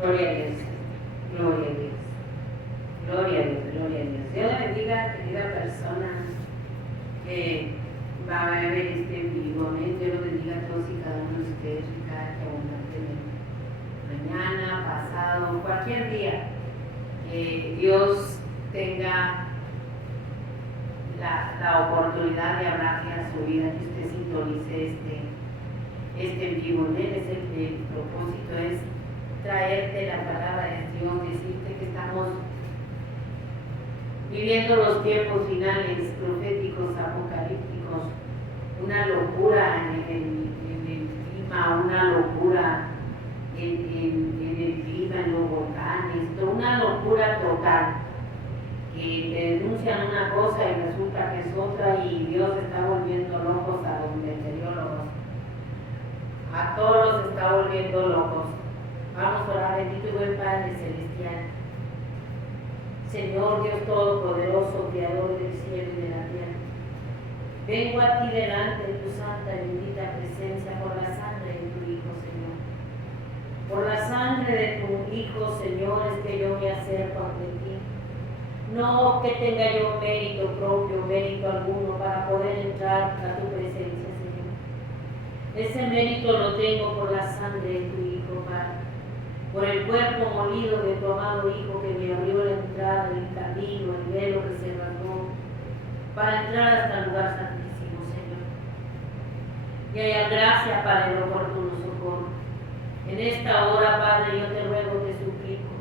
Gloria a Dios, gloria a Dios, gloria a Dios, gloria a Dios. Dios le bendiga, querida persona que va a ver este vivo. Dios lo bendiga a todos y cada uno de ustedes, cada que abundantemente. Mañana, pasado, cualquier día, que Dios tenga la oportunidad de hablarle a su vida, que usted sintonice este en vivo. El propósito es traerte la palabra de Dios, decirte que estamos viviendo los tiempos finales proféticos, apocalípticos, una locura en el clima, una locura en el clima, en los volcanes, una locura total, que te denuncian una cosa y resulta que es otra, y Dios está volviendo locos a los meteorólogos, a todos los está volviendo locos. Vamos a orar. Bendito y buen Padre celestial, Señor Dios Todopoderoso, Creador del cielo y de la tierra, vengo a ti delante de tu santa y bendita presencia por la sangre de tu Hijo, Señor. Por la sangre de tu Hijo, Señor, es que yo me acerco ante ti. No que tenga yo mérito propio, mérito alguno para poder entrar a tu presencia, Señor. Ese mérito lo tengo por la sangre de tu Hijo, Padre. Por el cuerpo molido de tu amado Hijo, que me abrió la entrada, el camino, el velo que se rasgó para entrar hasta el lugar santísimo, Señor. Y haya gracia para el oportuno socorro. En esta hora, Padre, yo te ruego, te suplico,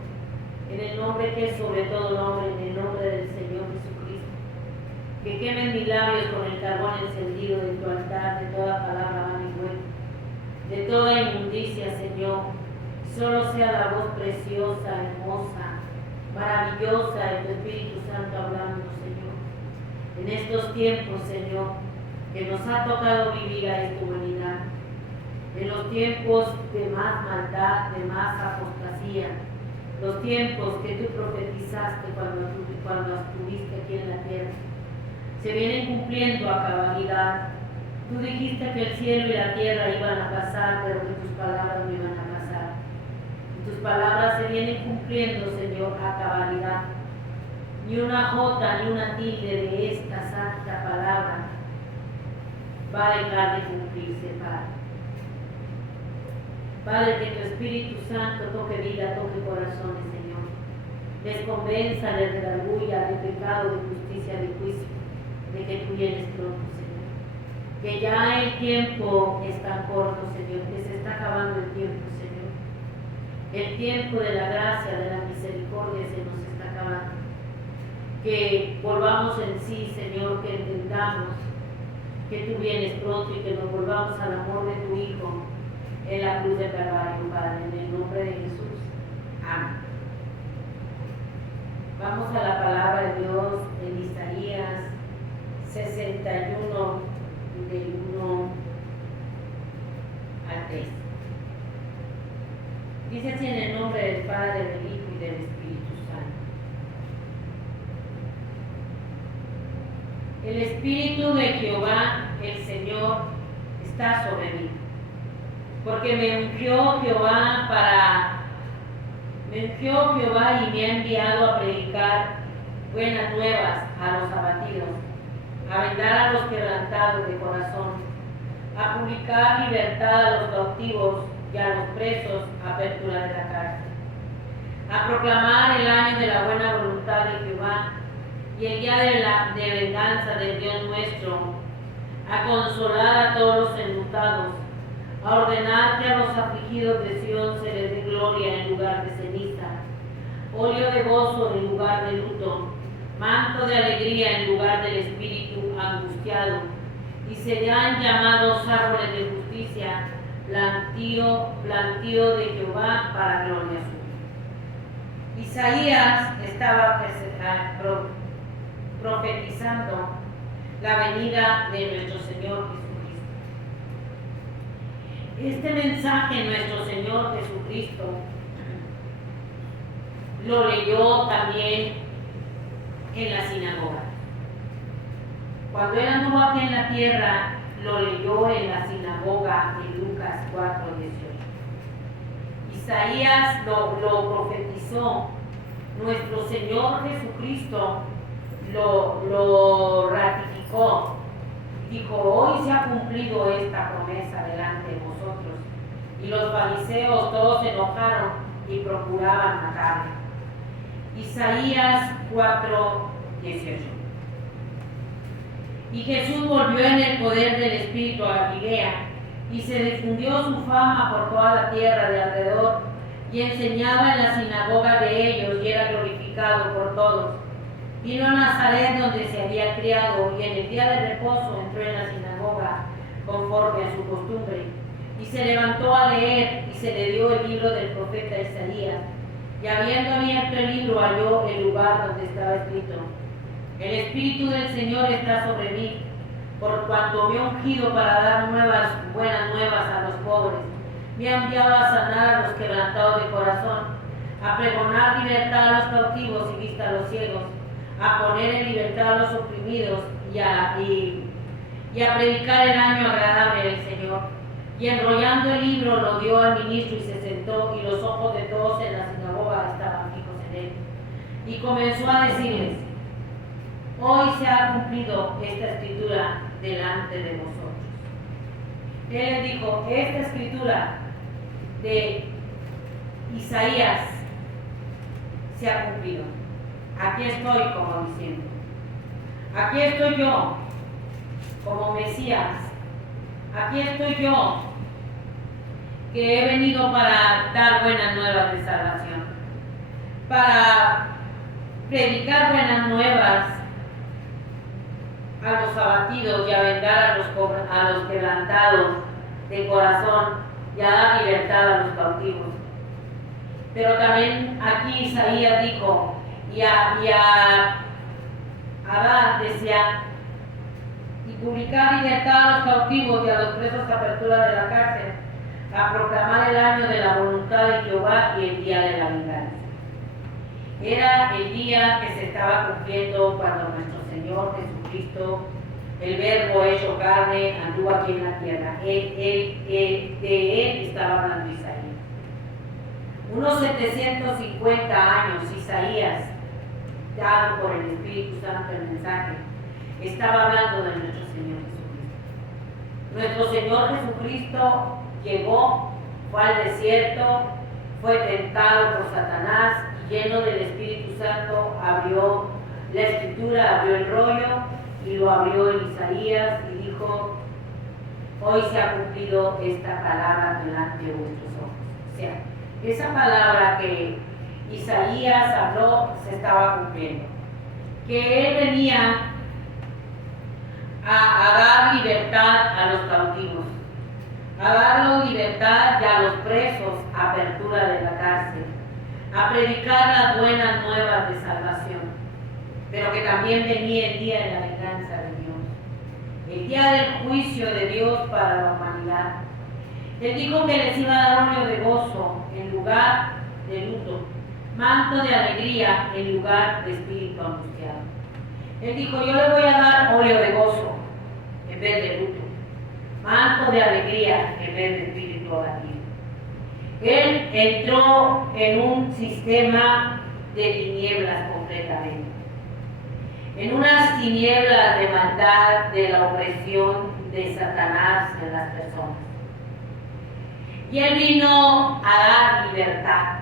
en el nombre que es sobre todo nombre, en el nombre del Señor Jesucristo, que quemen mis labios con el carbón encendido de tu altar, de toda palabra vana y buena, de toda inmundicia, Señor. Solo sea la voz preciosa, hermosa, maravillosa de tu Espíritu Santo hablando, Señor. En estos tiempos, Señor, que nos ha tocado vivir a esta humanidad, en los tiempos de más maldad, de más apostasía, los tiempos que tú profetizaste cuando estuviste aquí en la tierra, se vienen cumpliendo a cabalidad. Tú dijiste que el cielo y la tierra iban a pasar, pero que tus palabras no iban a pasar. Tus palabras se vienen cumpliendo, Señor, a cabalidad. Ni una jota ni una tilde de esta santa palabra va a dejar de cumplirse, Padre. Padre, que tu Espíritu Santo toque vida, toque corazones, Señor. Les convenza, les redarguya de pecado, de justicia, de juicio, de que tú vienes pronto, Señor. Que ya el tiempo está corto, Señor, que se está acabando el tiempo, Señor. El tiempo de la gracia, de la misericordia se nos está acabando. Que volvamos en sí, Señor, que entendamos que tú vienes pronto y que nos volvamos al amor de tu Hijo en la cruz del Calvario, Padre, en el nombre de Jesús. Amén. Vamos a la palabra de Dios en Isaías 61, del 1 al 3. Dice así: en el nombre del Padre, del Hijo y del Espíritu Santo. El Espíritu de Jehová, el Señor, está sobre mí, porque me ungió Jehová y me ha enviado a predicar buenas nuevas a los abatidos, a vendar a los quebrantados de corazón, a publicar libertad a los cautivos y a los presos, apertura de la cárcel, a proclamar el año de la buena voluntad de Jehová y el día de venganza del Dios nuestro, a consolar a todos los enlutados, a ordenar que a los afligidos de Sión se les dé gloria en lugar de ceniza, óleo de gozo en lugar de luto, manto de alegría en lugar del espíritu angustiado, y serán llamados árboles de justicia, plantío de Jehová para gloria suya. Isaías estaba profetizando la venida de nuestro Señor Jesucristo. Este mensaje nuestro Señor Jesucristo lo leyó también en la sinagoga. Cuando él anduvo aquí en la tierra, lo leyó en la sinagoga en Lucas 4:18. Isaías lo profetizó, nuestro Señor Jesucristo lo ratificó. Dijo, hoy se ha cumplido esta promesa delante de vosotros. Y los fariseos todos se enojaron y procuraban matarle. Isaías 4:18. Y Jesús volvió en el poder del Espíritu a Galilea, y se difundió su fama por toda la tierra de alrededor, y enseñaba en la sinagoga de ellos, y era glorificado por todos. Vino a Nazaret, donde se había criado, y en el día de reposo entró en la sinagoga, conforme a su costumbre, y se levantó a leer, y se le dio el libro del profeta Isaías. Y habiendo abierto el libro, halló el lugar donde estaba escrito: El Espíritu del Señor está sobre mí, por cuanto me ha ungido para dar buenas nuevas a los pobres. Me ha enviado a sanar a los quebrantados de corazón, a pregonar libertad a los cautivos y vista a los ciegos, a poner en libertad a los oprimidos y a predicar el año agradable del Señor. Y enrollando el libro lo dio al ministro y se sentó, y los ojos de todos en la sinagoga estaban fijos en él. Y comenzó a decirles: Hoy se ha cumplido esta escritura delante de vosotros. Él les dijo: esta escritura de Isaías se ha cumplido. Aquí estoy, como diciendo. Aquí estoy yo, como Mesías. Aquí estoy yo, que he venido para dar buenas nuevas de salvación, para predicar buenas nuevas a los abatidos y a vendar a los quebrantados de corazón y a dar libertad a los cautivos. Pero también aquí Isaías dijo, y a dar, decía, y publicar libertad a los cautivos y a los presos apertura de la cárcel, a proclamar el año de la voluntad de Jehová y el día de la venganza. Era el día que se estaba cumpliendo cuando nuestro Señor Jesucristo, el Verbo hecho carne, anduvo aquí en la tierra. De él estaba hablando Isaías. Unos 750 años Isaías, dado por el Espíritu Santo el mensaje, estaba hablando de nuestro Señor Jesucristo. Nuestro Señor Jesucristo llegó, fue al desierto, fue tentado por Satanás, y lleno del Espíritu Santo abrió la escritura, abrió el rollo y lo abrió en Isaías y dijo: hoy se ha cumplido esta palabra delante de vuestros ojos. O sea, esa palabra que Isaías habló se estaba cumpliendo, que él venía a dar libertad a los cautivos, a darles libertad y a los presos apertura de la cárcel, a predicar las buenas nuevas de salvación, pero que también venía el día de la venganza de Dios, el día del juicio de Dios para la humanidad. Él dijo que les iba a dar óleo de gozo en lugar de luto, manto de alegría en lugar de espíritu angustiado. Él dijo: yo le voy a dar óleo de gozo en vez de luto, manto de alegría en vez de espíritu abatido. Él entró en un sistema de tinieblas completamente, en unas tinieblas de maldad, de la opresión de Satanás en las personas. Y él vino a dar libertad,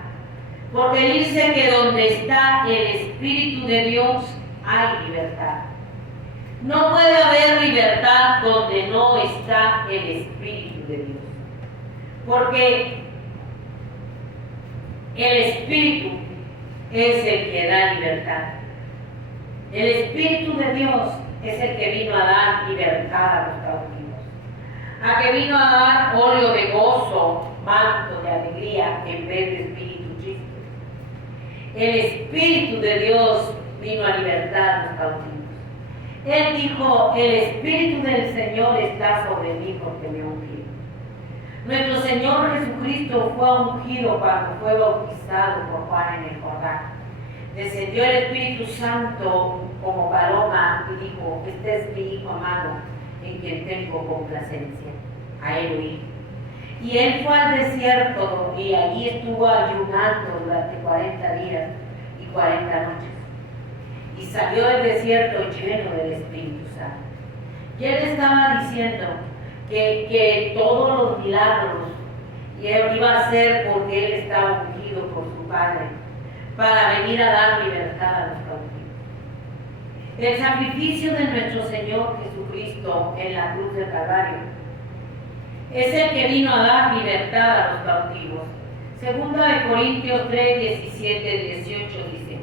porque dice que donde está el Espíritu de Dios hay libertad. No puede haber libertad donde no está el Espíritu de Dios, porque el Espíritu es el que da libertad. El Espíritu de Dios es el que vino a dar libertad a los cautivos, a que vino a dar óleo de gozo, manto de alegría en vez de espíritu triste. El Espíritu de Dios vino a libertar a los cautivos. Él dijo: el Espíritu del Señor está sobre mí porque me ha ungido. Nuestro Señor Jesucristo fue ungido cuando fue bautizado por Juan en el Jordán. Descendió el Espíritu Santo como paloma y dijo: este es mi Hijo amado, en quien tengo complacencia. A él oí. Y él fue al desierto y allí estuvo ayunando durante 40 días y 40 noches. Y salió del desierto lleno del Espíritu Santo. Y él estaba diciendo que todos los milagros iba a ser porque él estaba ungido por su Padre para venir a dar libertad a los cautivos. El sacrificio de nuestro Señor Jesucristo en la cruz del Calvario es el que vino a dar libertad a los cautivos. Segunda de Corintios 3, 17, 18 dice: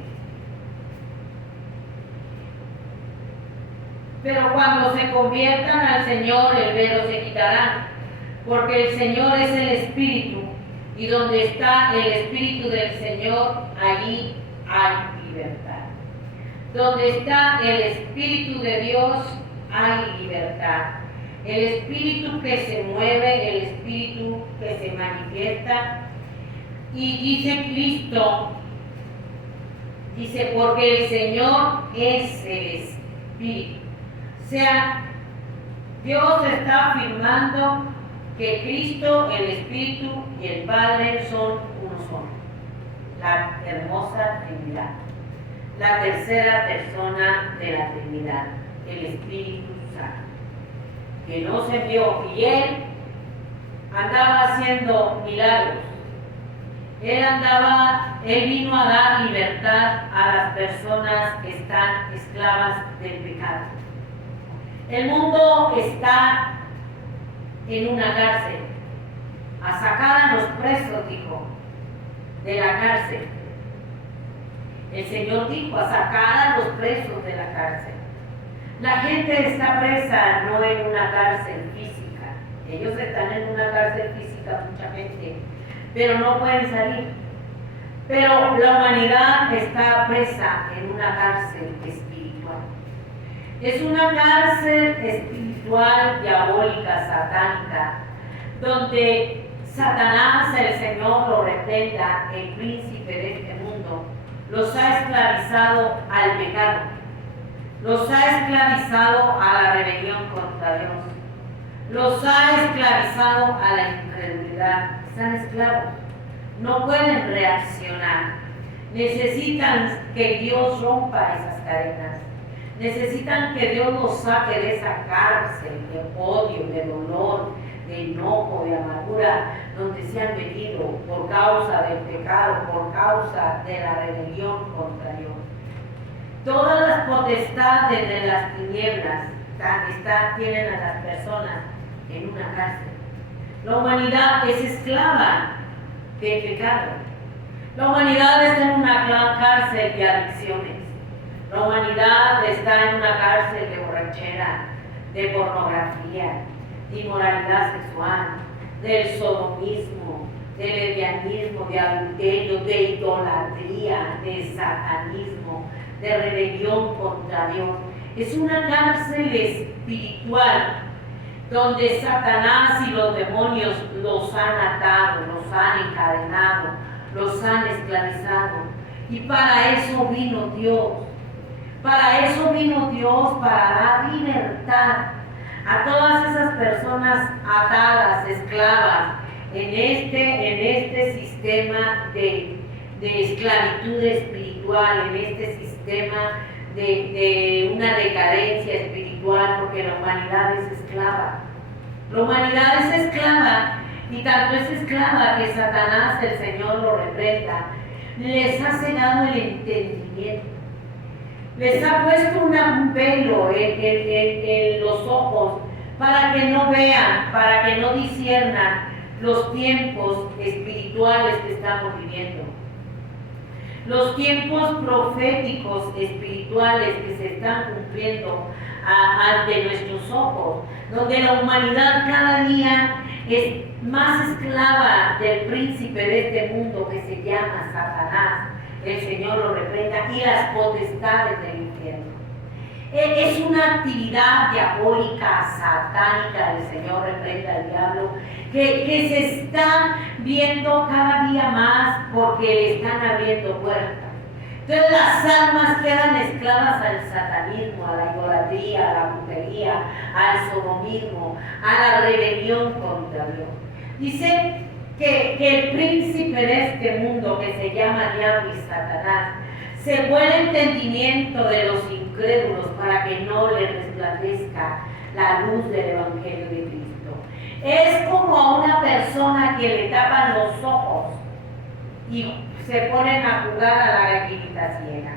pero cuando se conviertan al Señor, el velo se quitará, porque el Señor es el Espíritu, y donde está el Espíritu del Señor, allí hay libertad. Donde está el Espíritu de Dios, hay libertad. El Espíritu que se mueve, el Espíritu que se manifiesta. Y dice Cristo, dice, porque el Señor es el Espíritu. O sea, Dios está afirmando que Cristo, el Espíritu y el Padre son uno solo. La hermosa Trinidad. La tercera persona de la Trinidad, el Espíritu Santo, que no se vio, y él andaba haciendo milagros. Él vino a dar libertad a las personas que están esclavas del pecado. El mundo está en una cárcel. A sacar a los presos, dijo, de la cárcel. El Señor dijo, a sacar a los presos de la cárcel. La gente está presa no en una cárcel física. Ellos están en una cárcel física, mucha gente, pero no pueden salir. Pero la humanidad está presa en una cárcel espiritual. Es una cárcel espiritual, diabólica, satánica, donde Satanás, el Señor lo reprenda, el príncipe de este mundo, los ha esclavizado al pecado, los ha esclavizado a la rebelión contra Dios, los ha esclavizado a la incredulidad. Están esclavos, no pueden reaccionar, necesitan que Dios rompa esas cadenas, necesitan que Dios los saque de esa cárcel de odio, de dolor, de enojo, de amargura, donde se han metido por causa del pecado, por causa de la rebelión contra Dios. Todas las potestades de las tinieblas tienen a las personas en una cárcel. La humanidad es esclava del pecado. La humanidad está en una cárcel de adicciones. La humanidad está en una cárcel de borrachera, de pornografía, de inmoralidad sexual, del sodomismo, del lesbianismo, de adulterio, de idolatría, de satanismo, de rebelión contra Dios. Es una cárcel espiritual donde Satanás y los demonios los han atado, los han encadenado, los han esclavizado. Y para eso vino Dios. Para eso vino Dios, para dar libertad a todas esas personas atadas, esclavas, en este sistema de esclavitud espiritual, en este sistema de una decadencia espiritual, porque la humanidad es esclava. La humanidad es esclava, y tanto es esclava que Satanás, el Señor lo reprenda, les ha cegado el entendimiento. Les ha puesto un velo en los ojos para que no vean, para que no disciernan los tiempos espirituales que estamos viviendo. Los tiempos proféticos espirituales que se están cumpliendo ante nuestros ojos, donde la humanidad cada día es más esclava del príncipe de este mundo que se llama Satanás. El Señor lo reprenda, y las potestades del infierno. Es una actividad diabólica, satánica, el Señor reprenda al diablo, que se está viendo cada día más porque le están abriendo puertas. Entonces las almas quedan esclavas al satanismo, a la idolatría, a la brujería, al sodomismo, a la rebelión contra Dios. Dice que el príncipe de este mundo, que se llama Diablo y Satanás, cegó el entendimiento de los incrédulos para que no les resplandezca la luz del Evangelio de Cristo. Es como a una persona que le tapan los ojos y se ponen a jugar a la gallinita ciega.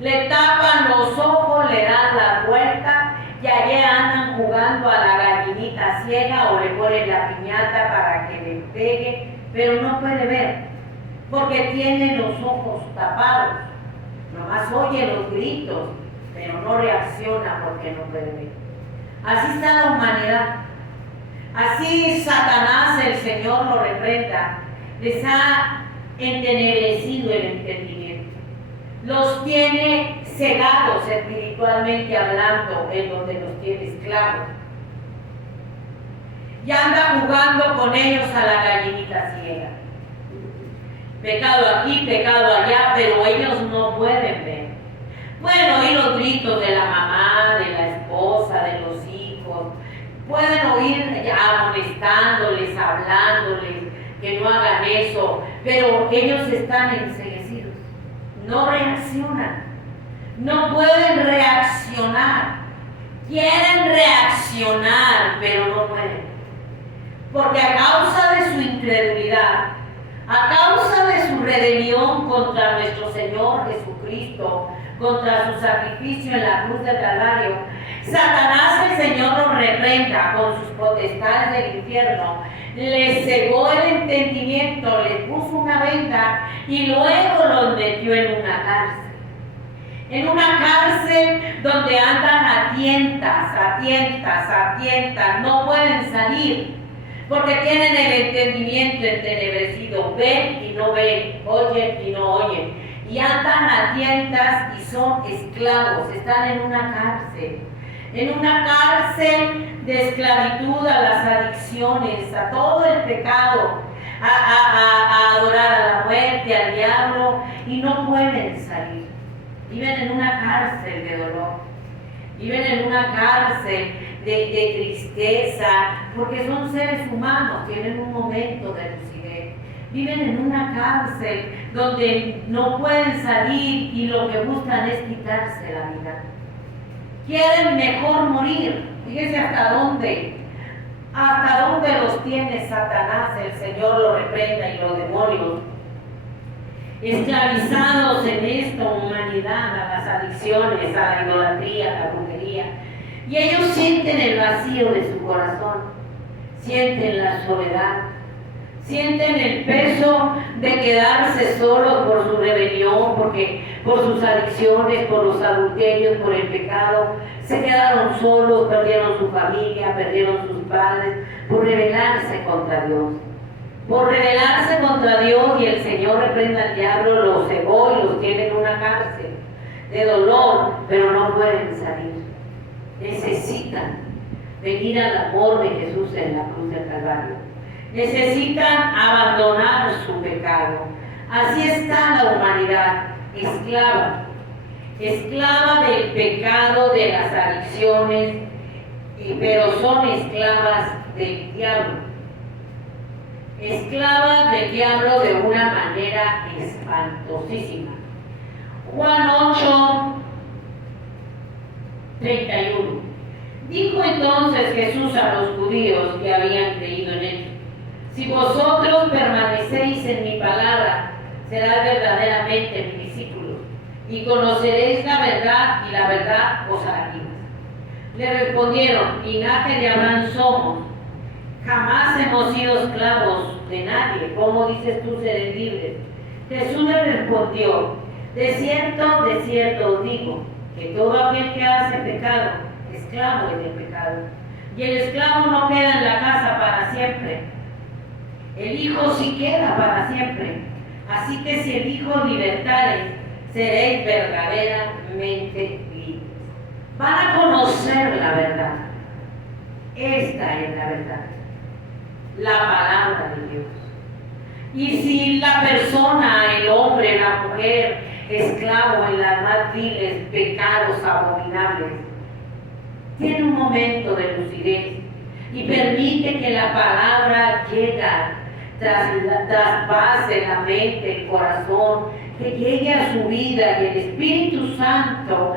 Le tapan los ojos, le dan la vuelta y allí andan jugando a la gallinita ciega o le ponen la piñata para que le pegue, pero no puede ver porque tiene los ojos tapados. Nomás oye los gritos, pero no reacciona porque no puede ver. Así está la humanidad. Así Satanás, el Señor lo reprenda, les ha entenebrecido el entendimiento. Los tiene cegados espiritualmente hablando, en donde los tiene esclavos. Y anda jugando con ellos a la gallinita ciega. Pecado aquí, pecado allá, pero ellos no pueden ver. Pueden oír los gritos de la mamá, de la esposa, de los hijos. Pueden oír amonestándoles, hablándoles que no hagan eso, pero ellos están enceguecidos. No reaccionan. No pueden reaccionar. Quieren reaccionar, pero no pueden. Porque a causa de su incredulidad, a causa de su rebelión contra nuestro Señor Jesucristo, contra su sacrificio en la cruz del Calvario, Satanás, el Señor, los reprenda con sus potestades del infierno. Les cegó el entendimiento, les puso una venda y luego los metió en una cárcel. En una cárcel donde andan a tientas, no pueden salir porque tienen el entendimiento entenebrecido, ven y no ven, oyen y no oyen, y andan a tientas y son esclavos, están en una cárcel de esclavitud a las adicciones, a todo el pecado, a adorar a la muerte, al diablo, y no pueden salir. Viven en una cárcel de dolor, viven en una cárcel de tristeza, porque son seres humanos, tienen un momento de lucidez. Viven en una cárcel donde no pueden salir y lo que buscan es quitarse la vida. Quieren mejor morir. Fíjense hasta dónde los tiene Satanás, el Señor lo reprenda, y los demonios. Esclavizados en esta humanidad a las adicciones, a la idolatría, a la brujería. Y ellos sienten el vacío de su corazón, sienten la soledad, sienten el peso de quedarse solos por su rebelión, porque por sus adicciones, por los adulterios, por el pecado, se quedaron solos, perdieron su familia, perdieron sus padres, por rebelarse contra Dios. Por rebelarse contra Dios, y el Señor reprenda al diablo, los cegó y los tiene en una cárcel de dolor, pero no pueden salir. Necesitan venir al amor de Jesús en la cruz del Calvario. Necesitan abandonar su pecado. Así está la humanidad, esclava del pecado, de las adicciones, pero son esclavas del diablo. Esclavas del diablo de una manera espantosísima. Juan 8:31. Dijo entonces Jesús a los judíos que habían creído en él: si vosotros permanecéis en mi palabra, serás verdaderamente mis discípulos, y conoceréis la verdad, y la verdad os hará libres. Le respondieron: linaje de Abraham somos, jamás hemos sido esclavos de nadie. ¿Cómo dices tú seré libre? Jesús le respondió: de cierto os digo, que todo aquel que hace pecado, esclavo es del pecado. Y el esclavo no queda en la casa para siempre, el Hijo sí queda para siempre. Así que si el Hijo libertares, seréis verdaderamente libres. Van a conocer la verdad. Esta es la verdad, la palabra de Dios. Y si la persona, el hombre, la mujer, esclavo en las más viles pecados abominables. Tiene un momento de lucidez y permite que la palabra llegue, traspase la mente, el corazón, que llegue a su vida, y el Espíritu Santo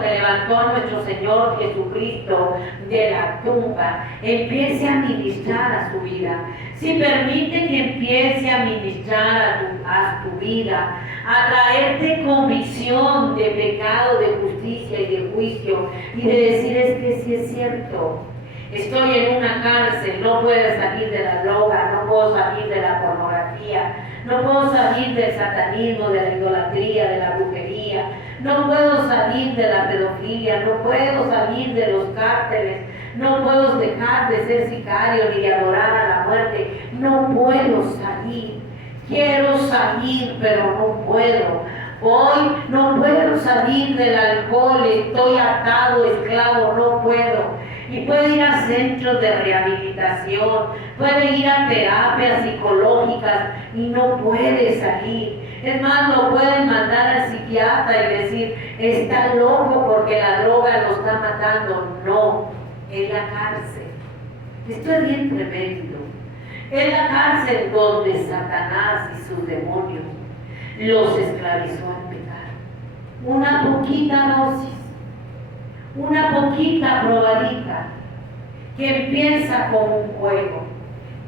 que levantó a nuestro Señor Jesucristo de la tumba, empiece a ministrar a su vida. Si permite que empiece a ministrar a tu vida, a traerte convicción de pecado, de justicia y de juicio, y de decir: es que sí es cierto, estoy en una cárcel, no puedo salir de la droga, no puedo salir de la pornografía, no puedo salir del satanismo, de la idolatría, de la brujería, no puedo salir de la pedofilia, no puedo salir de los cárteles, no puedo dejar de ser sicario ni de adorar a la muerte, no puedo salir. Quiero salir, pero no puedo. Hoy no puedo salir del alcohol, estoy atado, esclavo, no puedo. Y puede ir a centros de rehabilitación, puede ir a terapias psicológicas y no puede salir. Es más, lo pueden mandar al psiquiatra y decir: está loco porque la droga lo está matando. No, es la cárcel. Esto es bien tremendo. Es la cárcel donde Satanás y sus demonios los esclavizó en pecar. Una poquita dosis, una poquita probadita, que empieza como un juego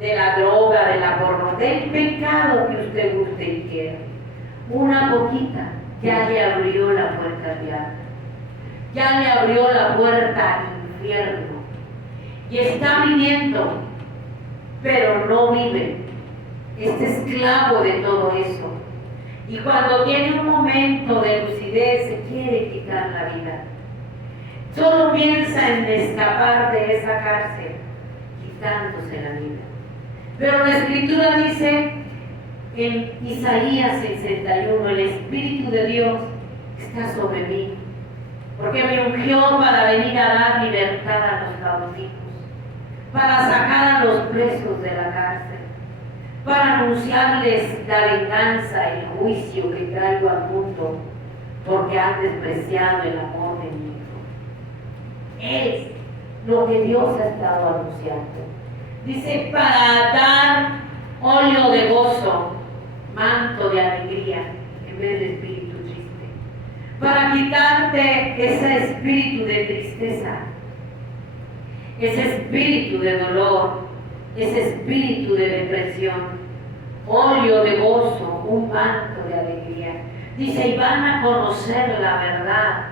de la droga, de la porno, del pecado que usted guste y quiera. Una poquita ya le abrió la puerta al diablo, ya le abrió la puerta al infierno, y está viviendo, pero no vive. Es esclavo de todo eso. Y cuando tiene un momento de lucidez, se quiere quitar la vida. Solo piensa en escapar de esa cárcel, quitándose la vida. Pero la Escritura dice en Isaías 61, el Espíritu de Dios está sobre mí, porque me ungió para venir a dar libertad a los cautivos, para sacar a los presos de la cárcel, para anunciarles la venganza, el juicio que traigo al mundo, porque han despreciado el amor de mi Hijo. Es lo que Dios ha estado anunciando. Dice: para dar óleo de gozo, manto de alegría, en vez de espíritu triste, para quitarte ese espíritu de tristeza, ese espíritu de dolor, ese espíritu de depresión. Óleo de gozo, un manto de alegría. Dice: y van a conocer la verdad.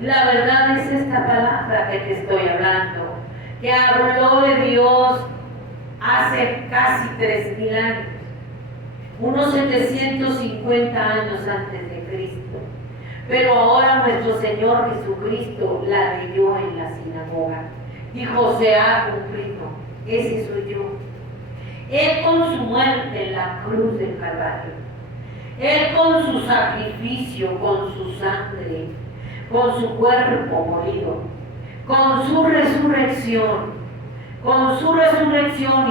La verdad es esta palabra que te estoy hablando, que habló de Dios hace casi 3,000 años, unos 750 años antes de Cristo. Pero ahora nuestro Señor Jesucristo la leyó en la sinagoga. Dijo: se ha cumplido. Ese soy yo. Él con su muerte en la cruz del Calvario, Él con su sacrificio, con su sangre, con su cuerpo molido, con su resurrección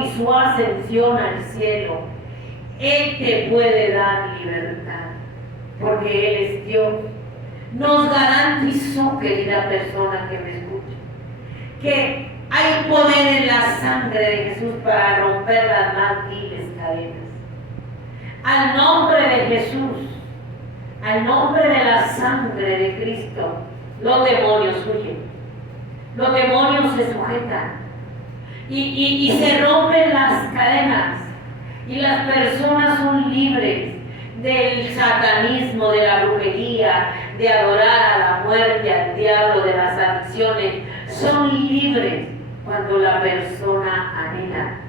y su ascensión al cielo, Él te puede dar libertad, porque Él es Dios. Nos garantizó, querida persona que me escucha, que hay poder en la sangre de Jesús para romper las más viles cadenas. Al nombre de Jesús, al nombre de la sangre de Cristo, los demonios huyen, los demonios se sujetan y se rompen las cadenas, y las personas son libres del satanismo, de la brujería, de adorar a la muerte, al diablo, de las adicciones. Son libres cuando la persona anhela,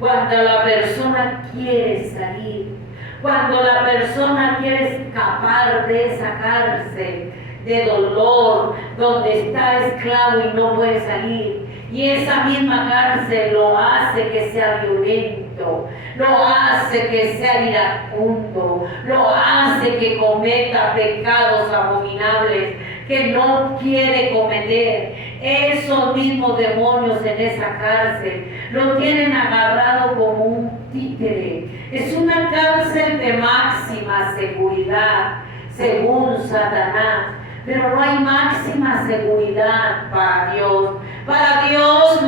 cuando la persona quiere salir, cuando la persona quiere escapar de esa cárcel de dolor donde está esclavo y no puede salir. Y esa misma cárcel lo hace que sea violento, lo hace que sea iracundo, lo hace que cometa pecados abominables que no quiere cometer. Esos mismos demonios en esa cárcel lo tienen agarrado como un títere, es una cárcel de máxima seguridad, según Satanás. Pero no hay máxima seguridad para Dios. Para Dios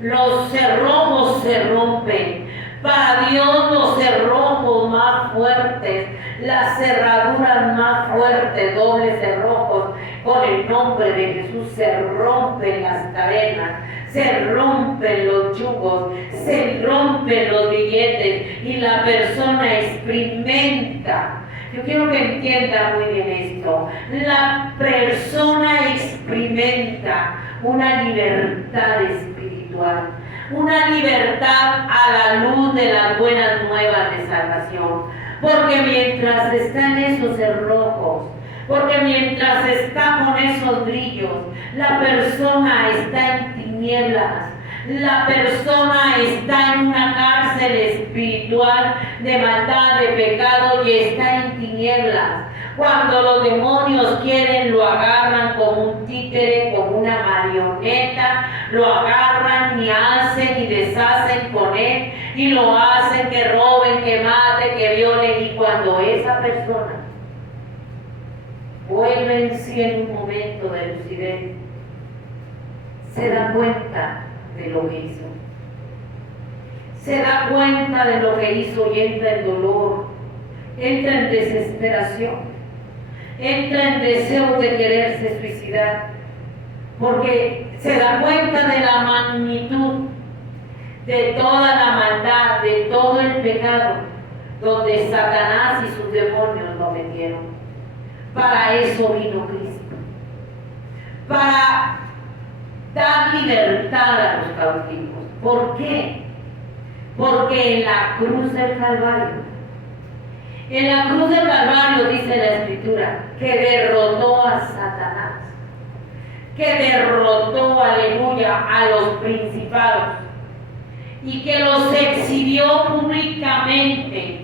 los cerrojos se rompen. Para Dios los cerrojos más fuertes, las cerraduras más fuertes, dobles cerrojos, con el nombre de Jesús se rompen las cadenas, se rompen los yugos, se rompen los billetes y la persona experimenta. Yo quiero que entienda muy bien esto. La persona experimenta una libertad espiritual, una libertad a la luz de las buenas nuevas de salvación. Porque mientras está en esos cerrojos, porque mientras está con esos brillos, la persona está en tinieblas. La persona está en una cárcel espiritual de maldad, de pecado y está en tinieblas. Cuando los demonios quieren, lo agarran como un títere, como una marioneta, lo agarran y hacen y deshacen con él y lo hacen que roben, que maten, que violen. Y cuando esa persona vuelve en sí en un momento de lucidez, se da cuenta de lo que hizo. Se da cuenta de lo que hizo y entra en dolor, entra en desesperación, entra en deseo de quererse suicidar, porque se da cuenta de la magnitud de toda la maldad, de todo el pecado, donde Satanás y sus demonios lo metieron. Para eso vino Cristo, para dar libertad a los cautivos. ¿Por qué? Porque en la cruz del Calvario, dice la Escritura, que derrotó a Satanás, que derrotó, aleluya, a los principados y que los exhibió públicamente,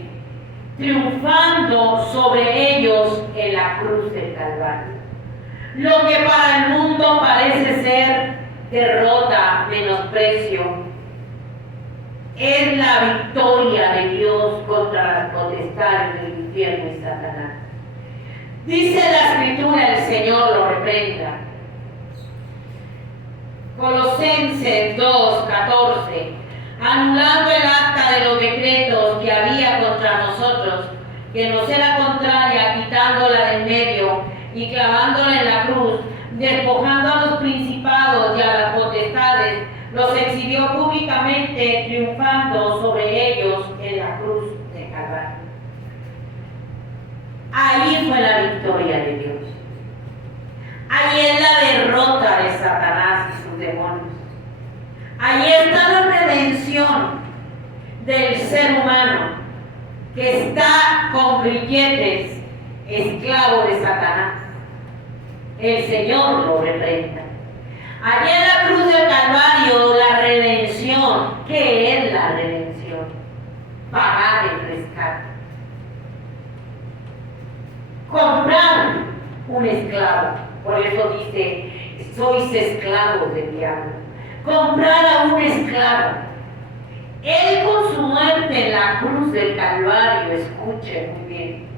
triunfando sobre ellos en la cruz del Calvario. Lo que para el mundo parece ser derrota, menosprecio, es la victoria de Dios contra las potestades del infierno y Satanás. Dice la Escritura, el Señor lo reprenda. Colosenses 2:14, anulando el acta de los decretos que había contra nosotros, que nos era contraria, quitándola del medio y clavándola en la cruz, despojando a los principados y a las potestades, los exhibió públicamente, triunfando sobre ellos en la cruz de Calvario. Ahí fue la victoria de Dios. Ahí es la derrota de Satanás y sus demonios. Ahí está la redención del ser humano que está con grilletes, esclavo de Satanás. El Señor lo reprenda. Allí en la cruz del Calvario, la redención. ¿Qué es la redención? Pagar el rescate. Comprar un esclavo. Por eso dice, sois esclavos del diablo. Comprar a un esclavo. Él con su muerte en la cruz del Calvario, escuche muy bien,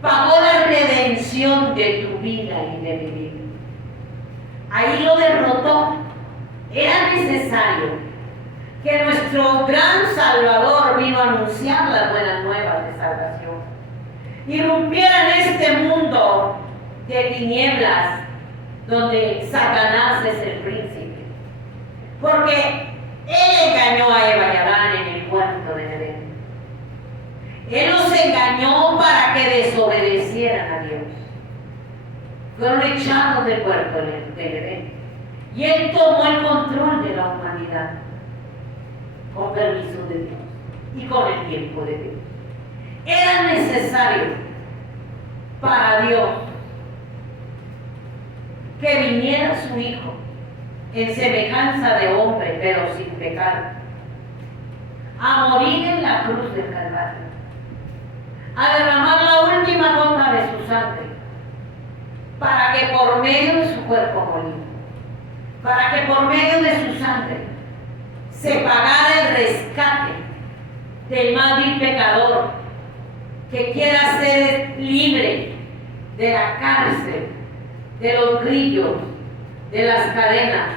pagó la redención de tu vida y de mi vida. Ahí lo derrotó. Era necesario que nuestro gran Salvador vino a anunciar las buenas nuevas de salvación. Irrumpiera en este mundo de tinieblas donde Satanás es el príncipe. Porque él engañó a Eva y Adán en el huerto de Edén. Él los engañó para que desobedecieran a Dios. Fueron echados del huerto de Edén. Y él tomó el control de la humanidad con permiso de Dios y con el tiempo de Dios. Era necesario para Dios que viniera su Hijo en semejanza de hombre, pero sin pecado, a morir en la cruz del Calvario, a derramar la última gota de su sangre, para que por medio de su cuerpo molido, para que por medio de su sangre se pagara el rescate del más vil pecador que quiera ser libre de la cárcel, de los grillos, de las cadenas,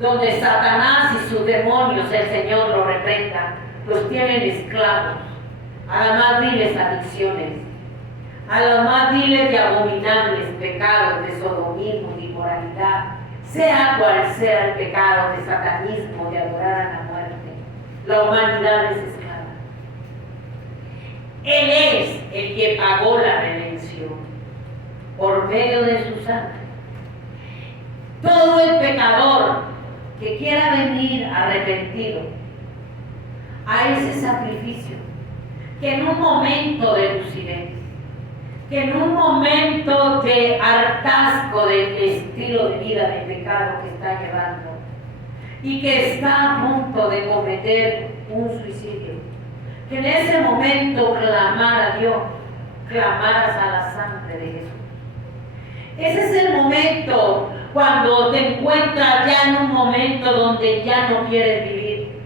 donde Satanás y sus demonios, el Señor lo reprenda, los tienen esclavos a las más viles adicciones, a los más viles y abominables pecados de sodomismo y inmoralidad, sea cual sea el pecado de satanismo, de adorar a la muerte. La humanidad es esclava. Él es el que pagó la redención por medio de su sangre. Todo el pecador que quiera venir arrepentido a ese sacrificio, que en un momento de lucidez, que en un momento de hartazgo del estilo de vida de pecado que está llevando y que está a punto de cometer un suicidio, que en ese momento clamara a Dios, clamaras a la sangre de Jesús. Ese es el momento cuando te encuentras ya en un momento donde ya no quieres vivir,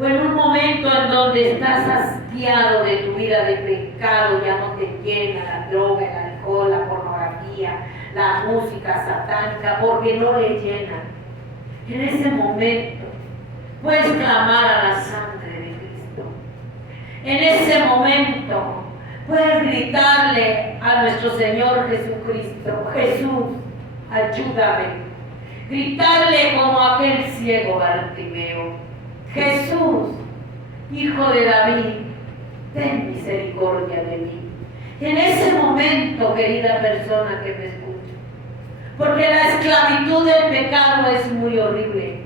o en un momento en donde estás hastiado de tu vida de pecado, ya no te llena la droga, el alcohol, la pornografía, la música satánica, porque no le llena. En ese momento puedes clamar a la sangre de Cristo. En ese momento puedes gritarle a nuestro Señor Jesucristo: Jesús, ayúdame. Gritarle como aquel ciego Bartimeo: Jesús, Hijo de David, ten misericordia de mí. En ese momento, querida persona que me escucha, porque la esclavitud del pecado es muy horrible.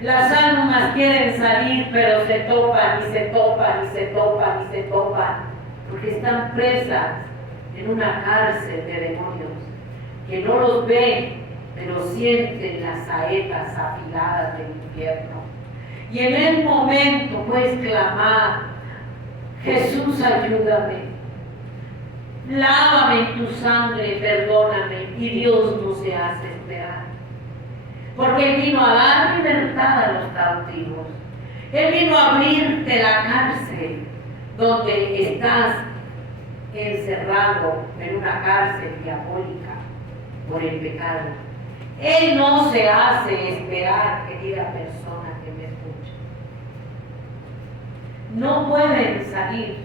Las almas quieren salir, pero se topan y se topan y se topan y se topan, porque están presas en una cárcel de demonios que no los ven, pero sienten las saetas afiladas del infierno. Y en el momento puedes clamar: Jesús, ayúdame, lávame en tu sangre, perdóname, y Dios no se hace esperar. Porque Él vino a dar libertad a los cautivos. Él vino a abrirte la cárcel donde estás encerrado en una cárcel diabólica por el pecado. Él no se hace esperar, querida persona que me escucha. No pueden salir.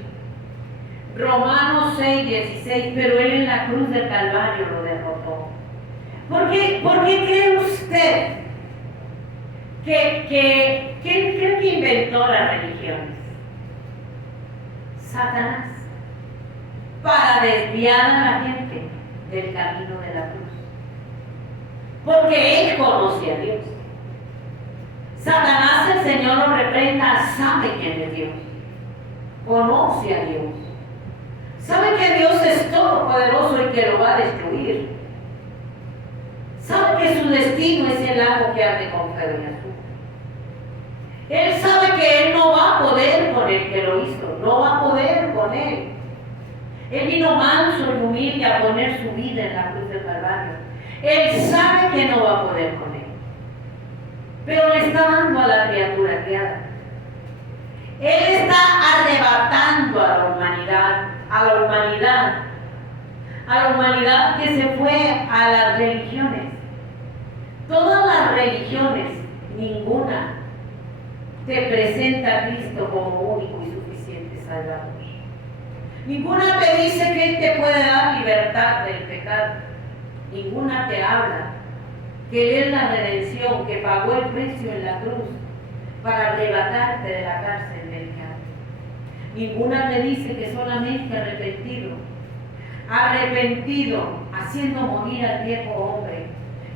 Romanos 6:16, pero Él en la cruz del Calvario lo derrotó. ¿Por qué cree usted quién cree que inventó las religiones? Satanás, para desviar a la gente del camino de la cruz. Porque Él conoce a Dios. Satanás, el Señor lo reprenda, sabe quién es Dios. Conoce a Dios. Sabe que Dios es todopoderoso y que lo va a destruir. Sabe que su destino es el lago que arde con fuego y azufre. Él sabe que Él no va a poder con el que lo hizo, no va a poder con Él. Él vino manso y humilde a poner su vida en la cruz del Calvario. Él sabe que no va a poder con Él, pero le está dando a la criatura criada. Él está arrebatando a la humanidad que se fue a las religiones. Todas las religiones, ninguna te presenta a Cristo como único y suficiente Salvador. Ninguna te dice que Él te puede dar libertad del pecado. Ninguna te habla que Él es la redención, que pagó el precio en la cruz para arrebatarte de la cárcel del diablo. Ninguna te dice que solamente arrepentido, haciendo morir al viejo hombre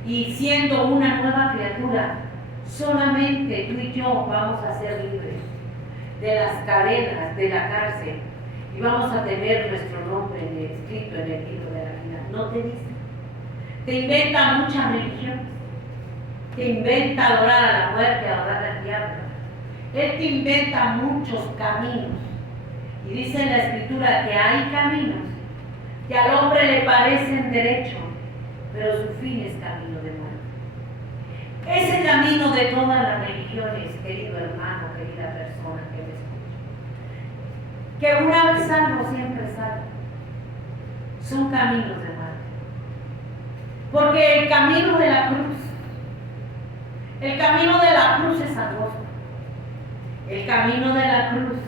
y siendo una nueva criatura, solamente tú y yo vamos a ser libres de las cadenas de la cárcel y vamos a tener nuestro nombre escrito en el libro de la vida. No te dice. Te inventa muchas religiones. Te inventa adorar a la muerte, adorar al diablo. Él te inventa muchos caminos. Y dice en la Escritura que hay caminos que al hombre le parecen derechos, pero su fin es camino de muerte. Ese camino de todas las religiones religiones, querido hermano, querida persona que me escucha, que una vez salvo, siempre salvo, son caminos de muerte. Porque el camino de la cruz es angosto. El camino de la cruz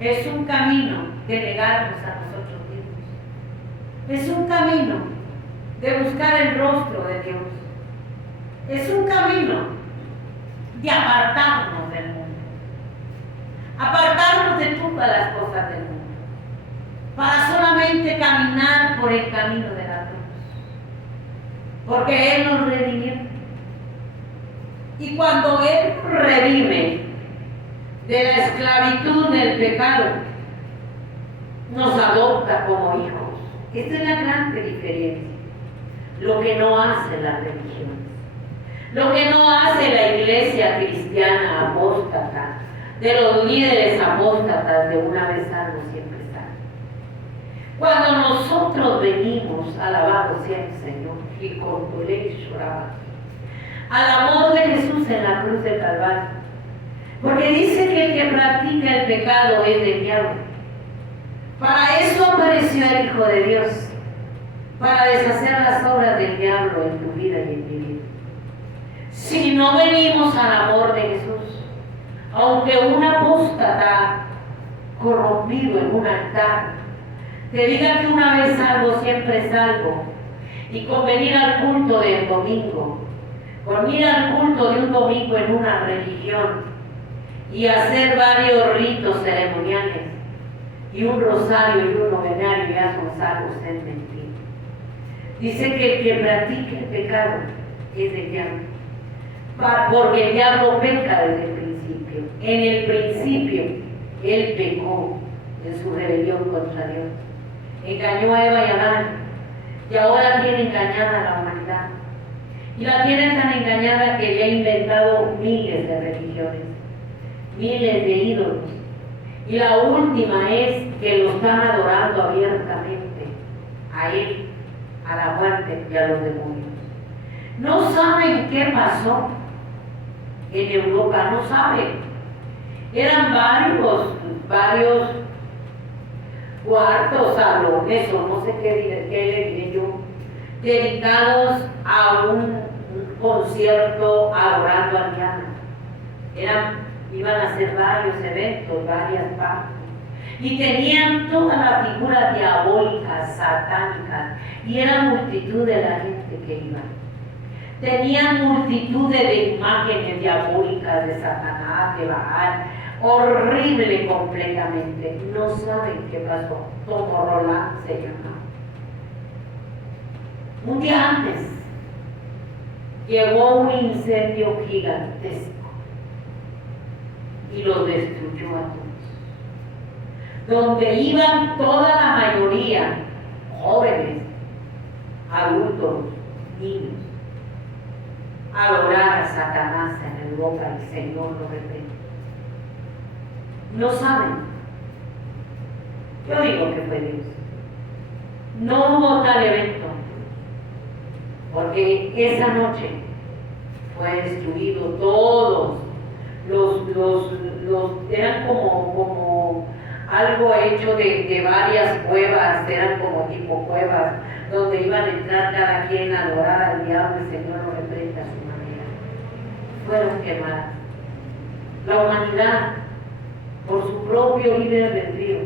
es un camino de negarnos a nosotros mismos. Es un camino de buscar el rostro de Dios. Es un camino de apartarnos del mundo. Apartarnos de todas las cosas del mundo. Para solamente caminar por el camino de la cruz. Porque Él nos redimió. Y cuando Él nos redime de la esclavitud del pecado, nos adopta como hijos. Esta es la gran diferencia. Lo que no hace la religión, lo que no hace la iglesia cristiana apóstata, de los líderes apóstatas de una vez salvo, siempre salvo. Cuando nosotros venimos, alabado sea el Señor, y con dolor y lloraba, al amor de Jesús en la cruz del Calvario, porque dice que el que practica el pecado es del diablo. Para eso apareció el Hijo de Dios, para deshacer las obras del diablo en tu vida y en mi vida. Si no venimos al amor de Jesús, aunque un apóstata corrompido en un altar te diga que una vez salvo, siempre salvo, y con venir al culto del domingo, con ir al culto de un domingo en una religión y hacer varios ritos ceremoniales y un rosario y un novenario, ya son salvos, es mentira. Dice que el que practique el pecado es del diablo, porque el diablo peca desde el principio. En el principio él pecó en su rebelión contra Dios, engañó a Eva y a Adán, y ahora tiene engañada a la humanidad, y la tiene tan engañada que le ha inventado miles de religiones, miles de ídolos, y la última es que lo están adorando abiertamente a él, a la muerte y a los demonios. No saben qué pasó en Europa, no saben. Eran varios cuartos, salones o no sé qué le diré yo, dedicados a un concierto adorando al diablo. Iban a hacer varios eventos, varias partes, y tenían toda la figura diabólica, satánica, y era multitud de la gente que iba. Tenían multitudes de imágenes diabólicas de Satanás, de Baal, horrible completamente. No saben qué pasó. Tomorrowland se llama. Un día antes llegó un incendio gigantesco y los destruyó a todos. Donde iban toda la mayoría, jóvenes, adultos, niños, a adorar a Satanás en Europa, el Señor lo reprende. No saben. Yo digo que fue Dios. No hubo tal evento, porque esa noche fue destruido todos eran como algo hecho de varias cuevas, eran como tipo cuevas, donde iban a entrar cada quien a adorar al diablo, el Señor lo reprende a su manera. Fueron quemadas. La humanidad, por su propio libre albedrío,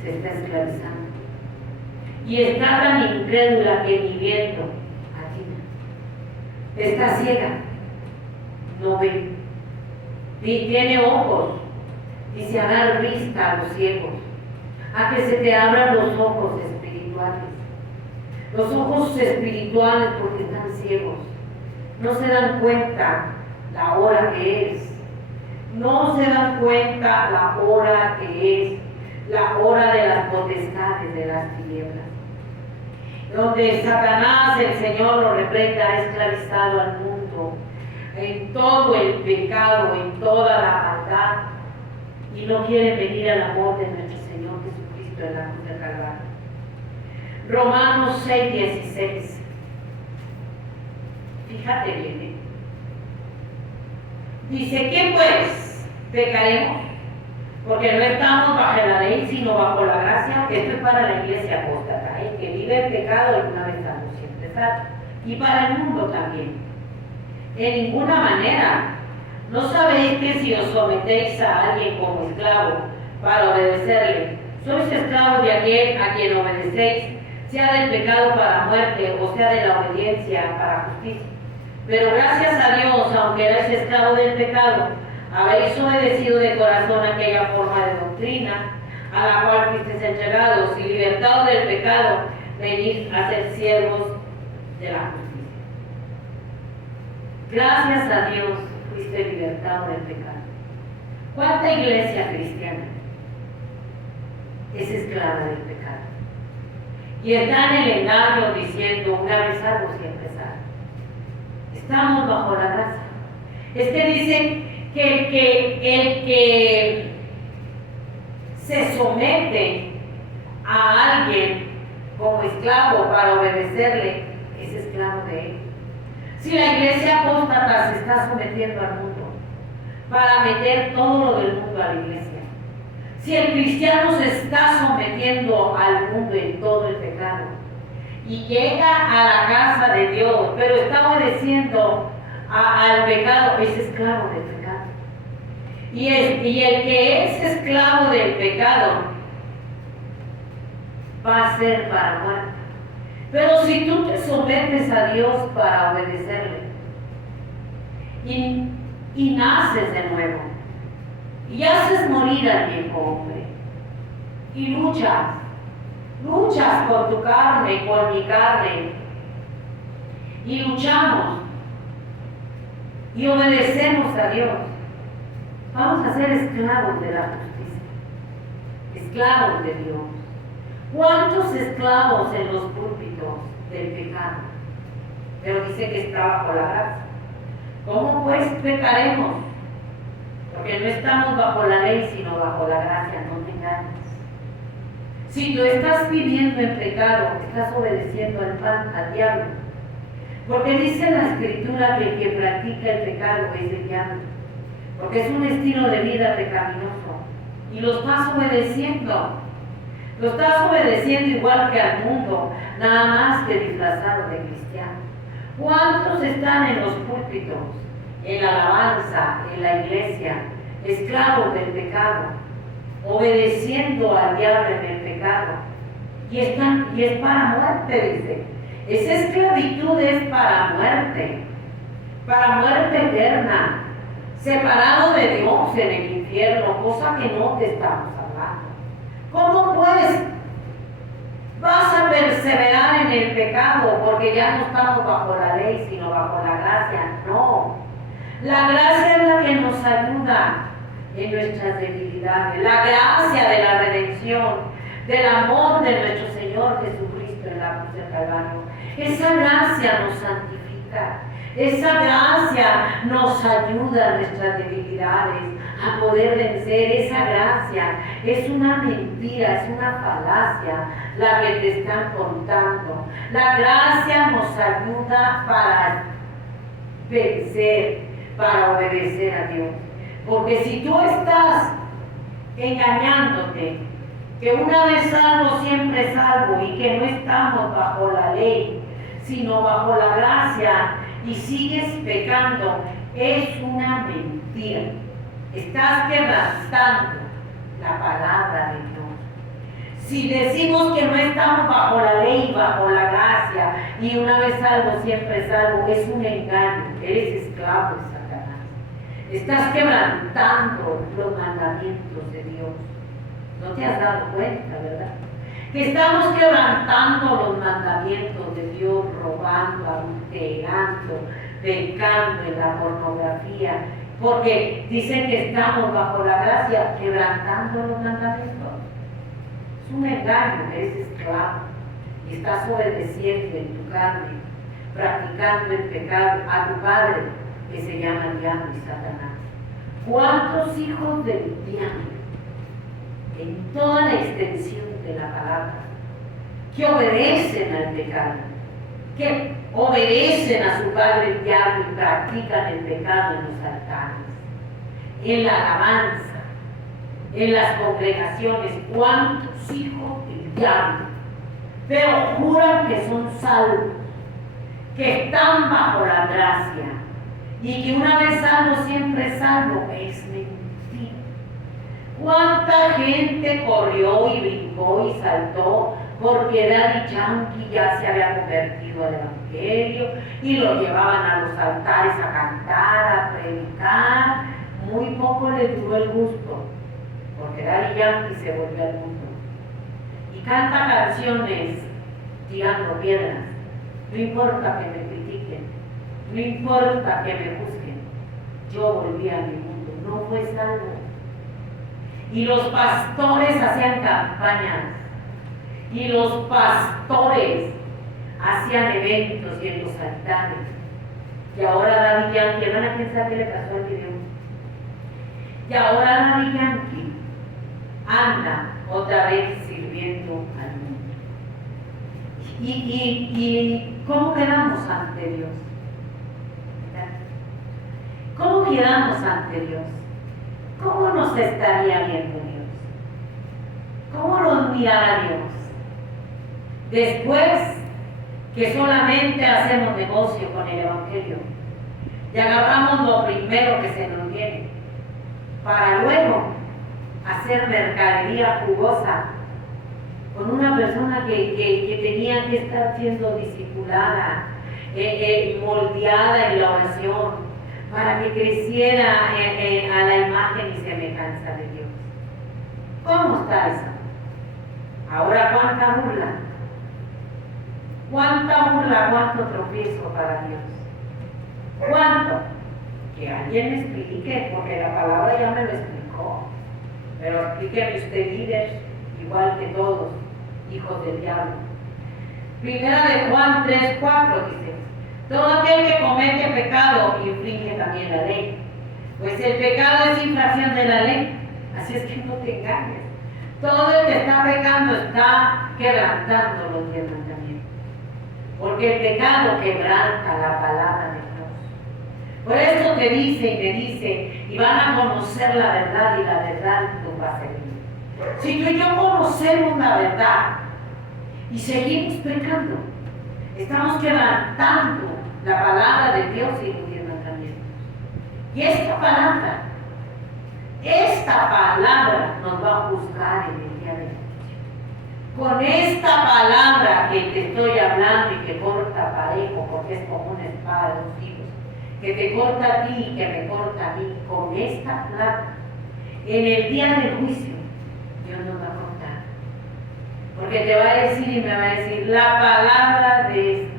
se está esclavizando. Y está tan incrédula que ni viendo allí. Está ciega, no ve. Y tiene ojos, dice a dar vista a los ciegos, a que se te abran los ojos espirituales. Los ojos espirituales porque están ciegos, no se dan cuenta la hora que es, no se dan cuenta la hora que es, la hora de las potestades de las tinieblas, donde Satanás, el Señor lo reprenda, ha esclavizado al mundo en todo el pecado, en toda la maldad, y no quiere venir al amor de nuestro Señor Jesucristo en la cruz del Calvario. Romanos 6:16. Fíjate bien, Dice, ¿qué pues? ¿Pecaremos? Porque no estamos bajo la ley, sino bajo la gracia. Esto es para la iglesia apóstata, que vive el pecado y una vez salvo, siempre salvo. Y para el mundo también. En ninguna manera. ¿No sabéis que si os sometéis a alguien como esclavo para obedecerle, sois esclavos de aquel a quien obedecéis, sea del pecado para muerte o sea de la obediencia para justicia? Pero gracias a Dios, aunque erais esclavos del pecado, habéis obedecido de corazón aquella forma de doctrina a la cual fuisteis entregados, y libertados del pecado, venid a ser siervos de la justicia. Gracias a Dios fuiste libertado del pecado. ¿Cuánta iglesia cristiana es esclava del pecado? Y está en el engaño diciendo, una vez salvo, siempre salvo. Estamos bajo la gracia. Dice que el que se somete a alguien como esclavo para obedecerle, es esclavo de él. Si la iglesia apóstata se está sometiendo al mundo para meter todo lo del mundo a la iglesia, si el cristiano se está sometiendo al mundo en todo el pecado y llega a la casa de Dios, pero está obedeciendo al pecado, es esclavo del pecado. Y el que es esclavo del pecado va a ser para muerte. Pero si tú te sometes a Dios para obedecerle y naces de nuevo y haces morir al viejo hombre y luchas con tu carne, con mi carne, y luchamos y obedecemos a Dios, vamos a ser esclavos de la justicia, esclavos de Dios. ¿Cuántos esclavos en los púlpitos del pecado? Pero dice que está bajo la gracia. ¿Cómo pues pecaremos? Porque no estamos bajo la ley, sino bajo la gracia, no te engañes. Si tú estás viviendo en pecado, estás obedeciendo al diablo. Porque dice la Escritura que el que practica el pecado es el diablo. Porque es un estilo de vida pecaminoso. Y lo estás obedeciendo. Lo estás obedeciendo igual que al mundo, nada más que disfrazado de cristiano. ¿Cuántos están en los púlpitos, en la alabanza, en la iglesia, esclavos del pecado, obedeciendo al diablo en el pecado? Y es para muerte, dice. Esa esclavitud es para muerte eterna, separado de Dios en el infierno, cosa que no te estamos hablando. ¿Cómo pues vas a perseverar en el pecado? Porque ya no estamos bajo la ley, sino bajo la gracia. No. La gracia es la que nos ayuda en nuestras debilidades. La gracia de la redención, del amor de nuestro Señor Jesucristo en la cruz del Calvario. Esa gracia nos santifica. Esa gracia nos ayuda en nuestras debilidades a poder vencer. Esa gracia es una mentira, es una falacia la que te están contando. La gracia nos ayuda para vencer, para obedecer a Dios. Porque si tú estás engañándote, que una vez salvo, siempre salvo, y que no estamos bajo la ley, sino bajo la gracia, y sigues pecando, es una mentira. Estás quebrantando la palabra de Dios. Si decimos que no estamos bajo la ley, bajo la gracia, y una vez salvo, siempre salvo, es un engaño. Eres esclavo de Satanás. Estás quebrantando los mandamientos de Dios. No te has dado cuenta, ¿verdad? Que estamos quebrantando los mandamientos de Dios, robando, adulterando, pecando en la pornografía, porque dicen que estamos bajo la gracia, quebrantando los mandamientos. Es un engaño, eres esclavo y estás obedeciendo en tu carne, practicando el pecado a tu padre, que se llama el diablo y Satanás. ¿Cuántos hijos del diablo, en toda la extensión de la palabra, que obedecen al pecado, que obedecen a su padre el diablo y practican el pecado en los altares? en la alabanza, en las congregaciones. ¿Cuántos hijos del diablo? Pero juran que son salvos, que están bajo la gracia y que una vez salvo siempre salvo. Es mentira. ¿Cuánta gente corrió y brincó y saltó porque Daddy Yankee ya se había convertido al evangelio y lo llevaban a los altares a cantar, a predicar? Muy poco le duró el gusto, porque Daddy Yankee se volvió al mundo y canta canciones tirando piedras. No importa que me critiquen, no importa que me juzguen, yo volví a mi mundo, no fue salvo. Y los pastores hacían campañas, y los pastores hacían eventos y en los altares. Y ahora Daddy Yankee, van a pensar qué le pasó al video. Y ahora Daddy Yankee anda otra vez sirviendo al mundo. ¿Y cómo quedamos ante Dios? ¿Cómo quedamos ante Dios? ¿Cómo nos estaría viendo Dios? ¿Cómo nos mirará Dios? Después que solamente hacemos negocio con el Evangelio y agarramos lo primero que se nos viene para luego hacer mercadería jugosa con una persona que tenía que estar siendo discipulada, moldeada en la oración para que creciera a la imagen y semejanza de Dios. ¿Cómo está eso? Ahora, ¿cuánta burla? ¿Cuánta burla, cuánto tropiezo para Dios? ¿Cuánto? Que alguien me explique, porque la palabra ya me lo explicó. Pero explíqueme usted, líder, igual que todos, hijos del diablo. Primera de Juan 3:4 dice: todo aquel que comete pecado infringe también la ley, pues el pecado es infracción de la ley. Así es que no te engañes. Todo el que está pecando está quebrantando los 10 mandamientos, porque el pecado quebranta la palabra de Dios. Por eso te dice y me dice, y van a conocer la verdad, y la verdad los va a seguir. Si tú y yo conocemos la verdad y seguimos pecando, estamos quebrantando la palabra de Dios y los 10 mandamientos. Y esta palabra nos va a juzgar en el día de hoy. Con esta palabra que te estoy hablando y que corta parejo, porque es como una espada de 2 filos, que te corta a ti y que me corta a mí, con esta plata, en el día del juicio, Dios nos va a cortar. Porque te va a decir y me va a decir, la palabra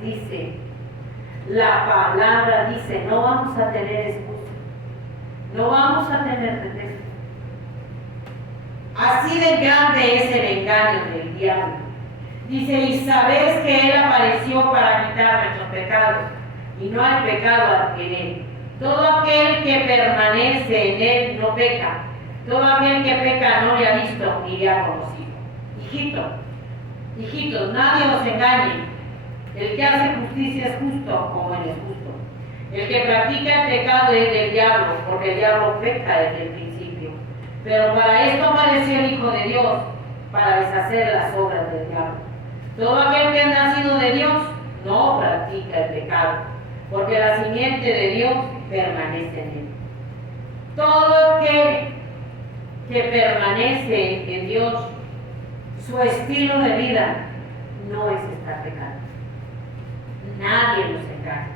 dice, no vamos a tener excusa, no vamos a tener pretexto. Así de grande es el engaño del diablo. Dice, y sabes que Él apareció para quitar nuestros pecados, y no hay pecado en Él. Todo aquel que permanece en Él no peca. Todo aquel que peca no le ha visto ni le ha conocido. Hijitos, nadie os engañe. El que hace justicia es justo como Él es justo. El que practica el pecado es del diablo, porque el diablo peca desde el principio. Pero para esto apareció el Hijo de Dios, para deshacer las obras del diablo. Todo aquel que ha nacido de Dios no practica el pecado, porque la simiente de Dios permanece en él. Todo aquel que permanece en Dios, su estilo de vida no es estar pecando. Nadie nos engaña.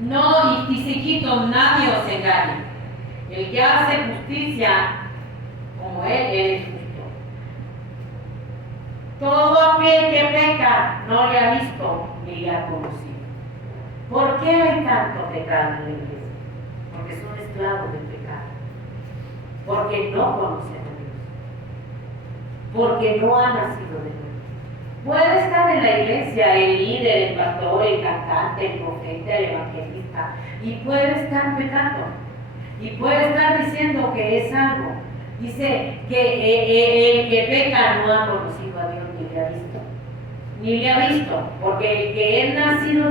No, y hijitos, nadie os engaña. El que hace justicia como Él es justo. Todo aquel que peca no le ha visto ni le ha conocido. ¿Por qué hay tanto pecado en la iglesia? Porque son esclavos del pecado. Porque no conocen a Dios. Porque no han nacido de Dios. Puede estar en la iglesia el líder, el pastor, el cantante, el profeta, el evangelista, y puede estar pecando. Y puede estar diciendo que es algo. Dice que el que peca no ha conocido a Dios ni le ha visto. Ni le ha visto, porque el que es nacido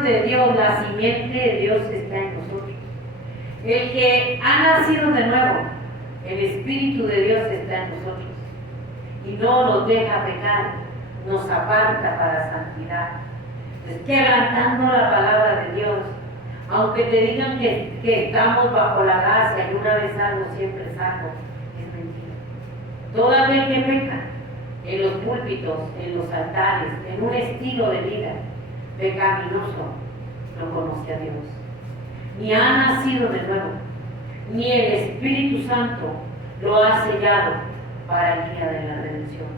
de Dios, la simiente de Dios está en nosotros. El que ha nacido de nuevo, el Espíritu de Dios está en nosotros y no nos deja pecar, nos aparta para santidad. Quebrantando la palabra de Dios, aunque te digan que estamos bajo la gracia y una vez salvo, siempre salvo, es mentira. Todo aquel que peca en los púlpitos, en los altares, en un estilo de vida pecaminoso, no conoce a Dios, ni ha nacido de nuevo, ni el Espíritu Santo lo ha sellado para el día de la redención.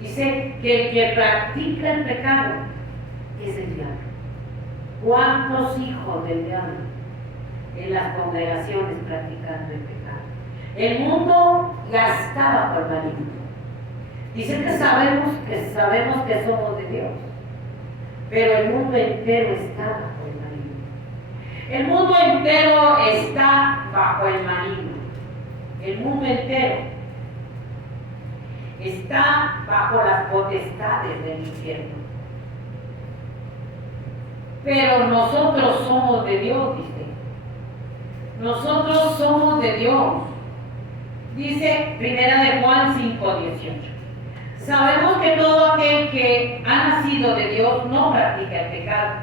Dice que el que practica el pecado es el diablo. ¿Cuántos hijos del diablo en las congregaciones practicando el pecado? El mundo ya está bajo el maligno. Dice que sabemos que somos de Dios, pero el mundo entero está bajo el maligno. El mundo entero está bajo el maligno. El mundo entero está bajo las potestades del infierno. Pero nosotros somos de Dios, dice. Nosotros somos de Dios. Dice 1 de Juan 5:18. Sabemos que todo aquel que ha nacido de Dios no practica el pecado,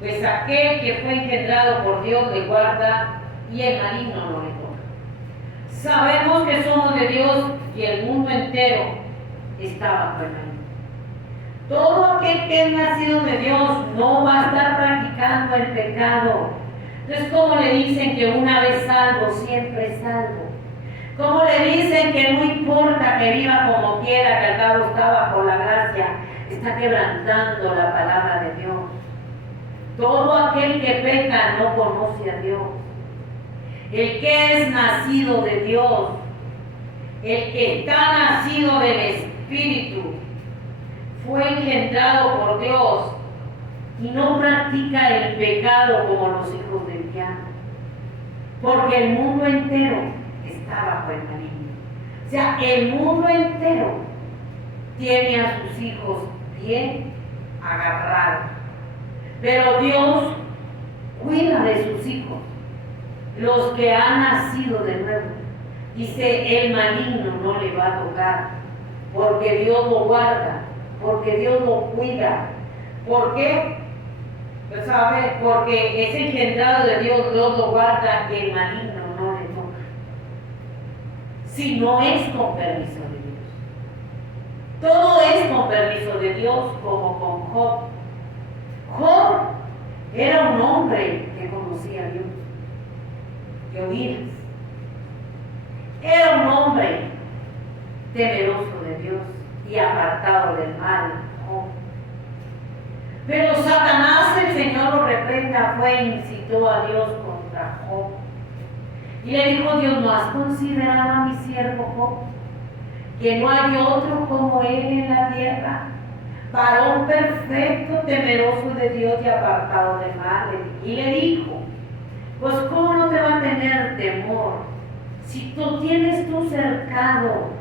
pues aquel que fue engendrado por Dios le guarda y el maligno no le toca. Sabemos que somos de Dios y el mundo entero está bajo el maligno. Todo aquel que es nacido de Dios no va a estar practicando el pecado. Entonces, como le dicen que una vez salvo, siempre es salvo. Como le dicen que no importa que viva como quiera, que al cabo está bajo la gracia, está quebrantando la palabra de Dios. Todo aquel que peca no conoce a Dios. El que es nacido de Dios, el que está nacido del Espíritu, fue engendrado por Dios y no practica el pecado como los hijos del diablo, porque el mundo entero está bajo el maligno. O sea, el mundo entero tiene a sus hijos bien agarrados, pero Dios cuida de sus hijos, los que han nacido de nuevo. Dice, el maligno no le va a tocar, porque Dios lo guarda, porque Dios lo cuida. ¿Por qué? Pues, ¿sabe? Porque es engendrado de Dios, Dios lo guarda y el maligno no le toca. Si no es con permiso de Dios. Todo es con permiso de Dios, como con Job. Job era un hombre que conocía a Dios, que oías. Era un hombre temeroso de Dios y apartado del mal. Pero Satanás, el Señor lo reprenda, fue e incitó a Dios contra Job. Y le dijo Dios, ¿no has considerado a mi siervo Job? Que no hay otro como él en la tierra, varón perfecto, temeroso de Dios y apartado del mal. Y le dijo, pues ¿cómo no te va a tener temor si tú tienes tú cercado?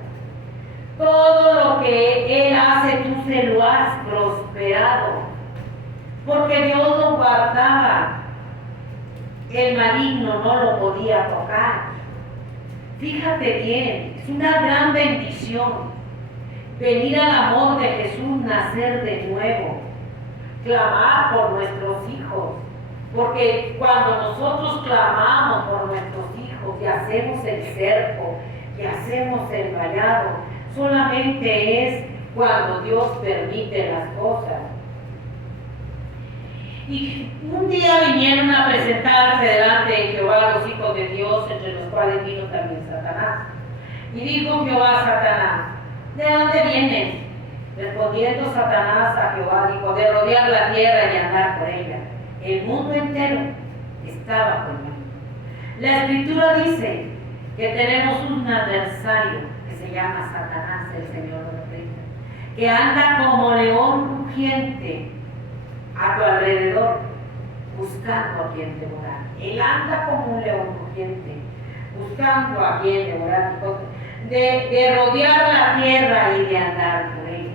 Todo lo que él hace, tú se lo has prosperado, porque Dios lo guardaba. El maligno no lo podía tocar. Fíjate bien, es una gran bendición venir al amor de Jesús, nacer de nuevo, clamar por nuestros hijos, porque cuando nosotros clamamos por nuestros hijos y hacemos el cerco y hacemos el vallado, solamente es cuando Dios permite las cosas. Y un día vinieron a presentarse delante de Jehová los hijos de Dios, entre los cuales vino también Satanás. Y dijo Jehová a Satanás, ¿de dónde vienes? Respondiendo Satanás a Jehová, dijo, de rodear la tierra y andar por ella. El mundo entero estaba conmigo. La Escritura dice que tenemos un adversario que se llama Satanás, el Señor de los Reyes, que anda como león rugiente a tu alrededor, buscando a quien devorar. Él anda como un león rugiente, buscando a quien devorar, de rodear la tierra y de andar por ella.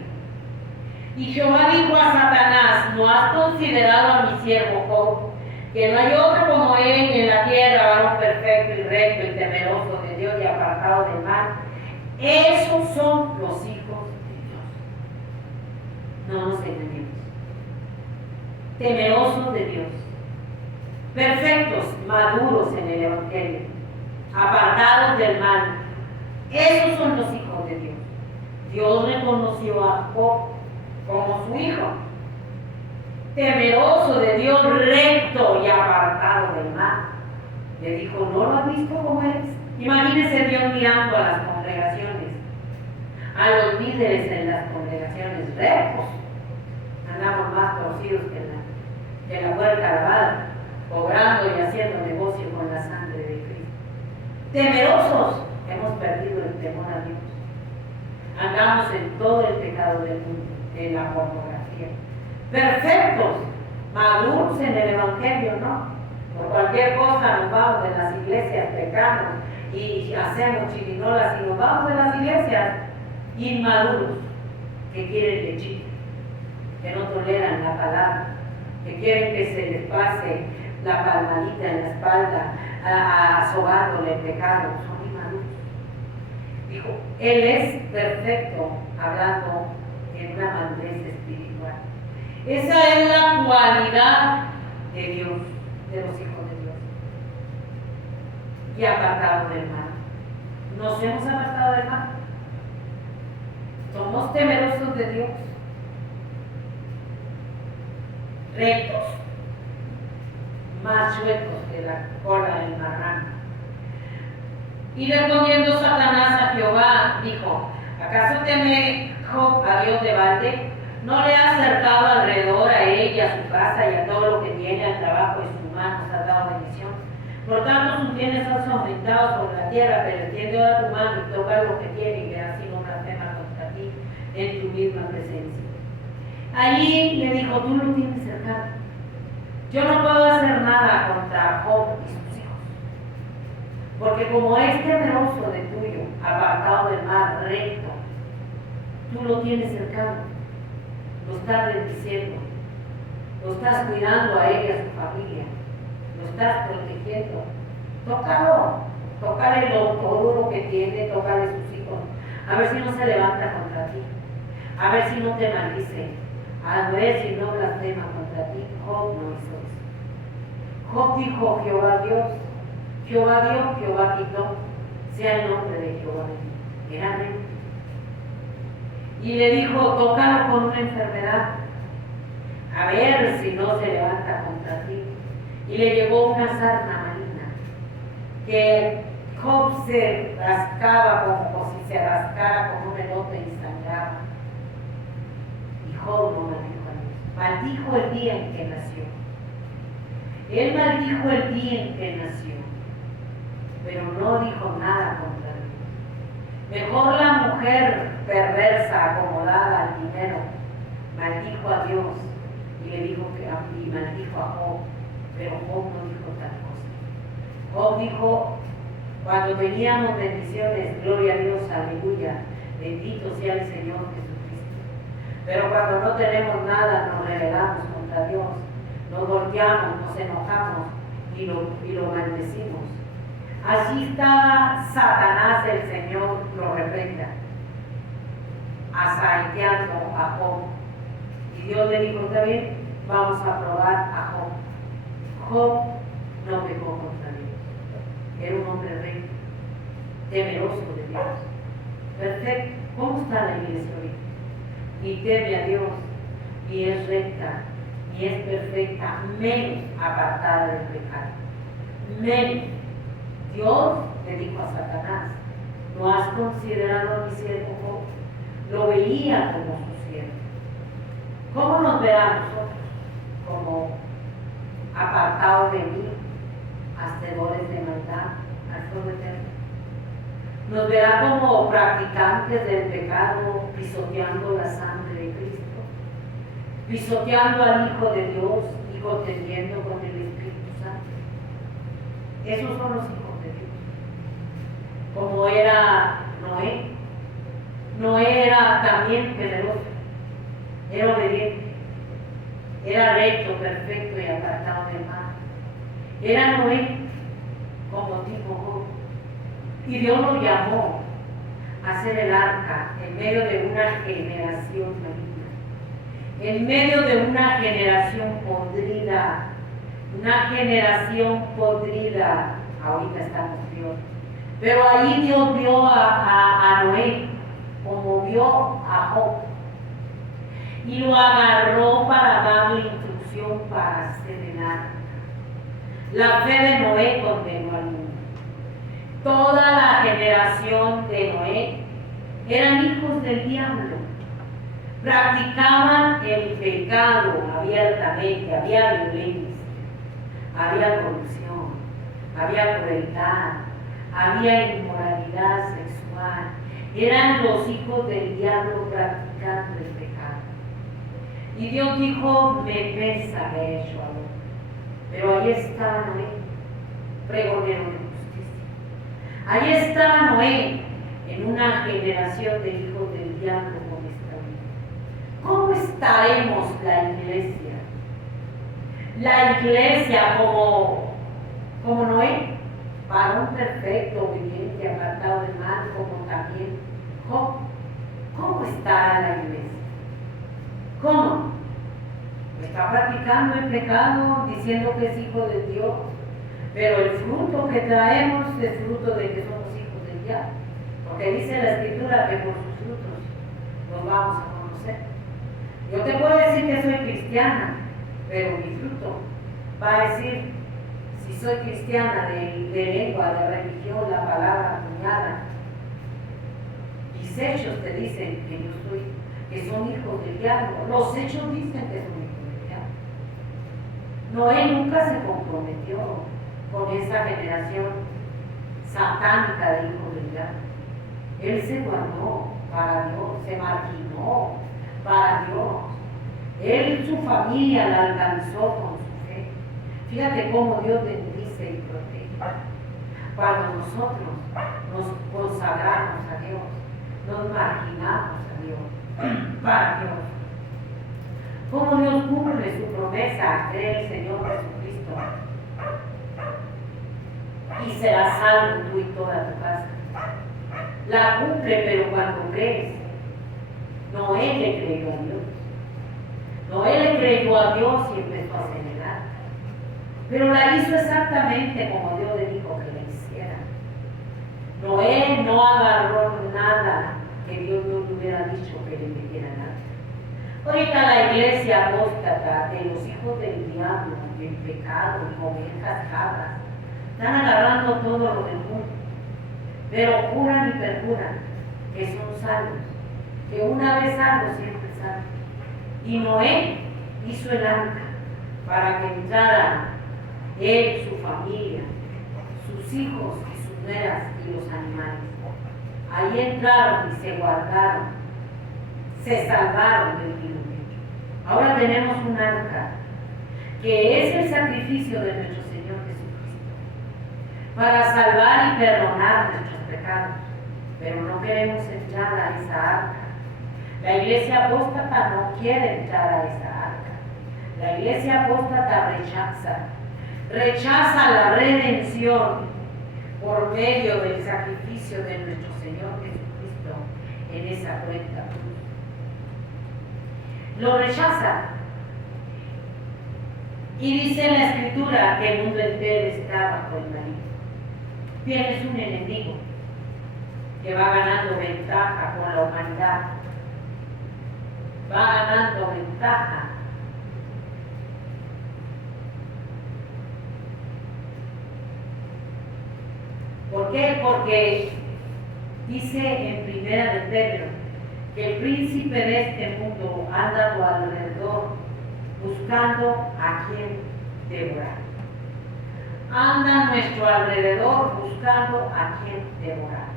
Y Jehová dijo a Satanás, ¿no has considerado a mi siervo Job, que no hay otro como él en la tierra, varón el recto, el temeroso de Dios y apartado del mal. Esos son los hijos de Dios. No nos engañemos. Temerosos de Dios, perfectos, maduros en el Evangelio, apartados del mal. Esos son los hijos de Dios. Dios reconoció a Job como su hijo, temeroso de Dios, recto y apartado del mal. Le dijo, ¿no lo has visto cómo eres? Imagínese Dios mirando a las congregaciones, a los líderes en las congregaciones rectos. Andamos más torcidos que la puerta lavada, cobrando y haciendo negocio con la sangre de Cristo. Temerosos, hemos perdido el temor a Dios. Andamos en todo el pecado del mundo, en la pornografía. Perfectos, maduros en el Evangelio, ¿no? Por cualquier cosa nos vamos de las iglesias, pecamos y hacemos chirinolas y nos vamos de las iglesias inmaduros, que quieren lechita, que no toleran la palabra, que quieren que se les pase la palmadita en la espalda, sobándole el pecado. Son inmaduros. Dijo, Él es perfecto, hablando en una madurez espiritual. Esa es la cualidad de Dios, de los hijos de Dios. Y apartado del mal. ¿Nos hemos apartado del mal? Somos temerosos de Dios, rectos, más sueltos que la cola del marrano. Y respondiendo Satanás a Jehová, dijo, ¿acaso teme Job a Dios de balde? ¿No le ha acercado alrededor a él y a su casa y a todo lo que tiene, al trabajo de sus manos has dado bendición? Por tanto, sus bienes han aumentado sobre la tierra, pero extiende ahora tu mano y toca lo que tiene y verás si no blasfema contra ti en tu misma presencia. Allí le dijo, tú lo tienes cercano. Yo no puedo hacer nada contra Job y sus hijos, porque como es temeroso de tuyo, apartado del mal, recto, tú lo tienes cercano, lo estás bendiciendo, lo estás cuidando a él y a su familia, lo estás protegiendo. Tócalo, tócale todo lo que tiene, tócale sus hijos, a ver si no se levanta contra ti, a ver si no te maldice, a ver si no blasfema contra ti. Job no hizo eso. Job dijo, Jehová dio, Jehová quitó, sea el nombre de Jehová bendito. Era recto. Y le dijo, tócalo con una enfermedad, a ver si no se levanta contra ti. Y le llevó una sarna maligna, que Job se rascaba como si se rascara con un elote y sangraba. Y Job no maldijo a Dios. Maldijo el día en que nació. Él maldijo el día en que nació, pero no dijo nada contra Dios. Mejor la mujer perversa, acomodada al dinero, maldijo a Dios y le dijo y maldijo a Job, pero Job no dijo tal cosa. Job dijo, cuando teníamos bendiciones, gloria a Dios, aleluya, bendito sea el Señor Jesucristo. Pero cuando no tenemos nada, nos rebelamos contra Dios, nos volteamos, nos enojamos y lo maldecimos. Así estaba Satanás, el Señor lo reprenda, asaeteando a Job. Y Dios le dijo, está bien, vamos a probar a Job. Job no pecó contra Dios. Era un hombre recto, temeroso de Dios. Perfecto. ¿Cómo está la iglesia hoy? Y teme a Dios, y es recta, y es perfecta, menos apartada del pecado. Menos. Dios le dijo a Satanás, ¿no has considerado a mi siervo Job? Lo veía como su siervo. ¿Cómo nos verá a nosotros? Como apartados de mí, hacedores de maldad, al fuego eterno. Nos verá como practicantes del pecado, pisoteando la sangre de Cristo, pisoteando al Hijo de Dios y contendiendo con el Espíritu Santo. Esos son los hijos de Dios. Como era Noé. Noé era también generoso, era obediente, era recto, perfecto y apartado del mal. Era Noé como tipo Job. Y Dios lo llamó a hacer el arca en medio de una generación maligna, en medio de una generación podrida, ahorita estamos peor. Pero ahí Dios vio a Noé como vio a Job y lo agarró para darle instrucción para hacer el arca. La fe de Noé condenó al mundo. Toda la generación de Noé eran hijos del diablo. Practicaban el pecado abiertamente, había violencia, había corrupción, había crueldad, había inmoralidad sexual. Eran los hijos del diablo practicando el pecado. Y Dios dijo, me pesa haber hecho algo. Pero ahí estaba Noé, pregonero de justicia. Ahí estaba Noé, en una generación de hijos del diablo con esta vida. ¿Cómo estaremos la iglesia? La iglesia como Noé, varón perfecto, obediente, apartado del mal, como también Job. ¿Cómo estará la iglesia? ¿Cómo? Está practicando el pecado, diciendo que es hijo de Dios, pero el fruto que traemos es fruto de que somos hijos del diablo, porque dice la Escritura que por sus frutos los vamos a conocer. Yo te puedo decir que soy cristiana, pero mi fruto va a decir si soy cristiana de lengua, de religión, la palabra acuñada. Mis hechos te dicen que son hijos del diablo. Los hechos dicen que son hijos del diablo. Noé nunca se comprometió con esa generación satánica de hijos del diablo. Él se guardó para Dios, se marginó para Dios. Él y su familia la alcanzó con su fe. Fíjate cómo Dios bendice y protege. Cuando nosotros nos consagramos a Dios, nos marginamos a Dios, para Dios. Cómo Dios cumple su promesa, cree el Señor Jesucristo y serás salvo tú y toda tu casa. La cumple, pero cuando crees. Noé le creyó a Dios. Noé le creyó a Dios y empezó a hacer el arca. Pero la hizo exactamente como Dios le dijo que la hiciera. Noé no agarró nada que Dios no le hubiera dicho que le metiera nada. Ahorita la iglesia apóstata de los hijos del diablo, del pecado, ovejas, cabras, están agarrando todo lo del mundo, pero juran y perjuran que son salvos, que una vez salvos, siempre salvos. Y Noé hizo el arca para que entraran él, su familia, sus hijos y sus nueras y los animales. Ahí entraron y se guardaron, se salvaron del diluvio. Ahora tenemos un arca que es el sacrificio de nuestro Señor Jesucristo para salvar y perdonar nuestros pecados, pero no queremos entrar a esa arca. La iglesia apóstata no quiere entrar a esa arca. La iglesia apóstata rechaza la redención por medio del sacrificio de nuestro Señor Jesucristo en esa cuenta cruz. Lo rechaza. Y dice la Escritura que el mundo entero está bajo el maligno. Tienes un enemigo que va ganando ventaja con la humanidad. Va ganando ventaja. ¿Por qué? Porque dice en Primera de Pedro que el príncipe de este mundo anda a tu alrededor buscando a quien devorar. Anda a nuestro alrededor buscando a quien devorar.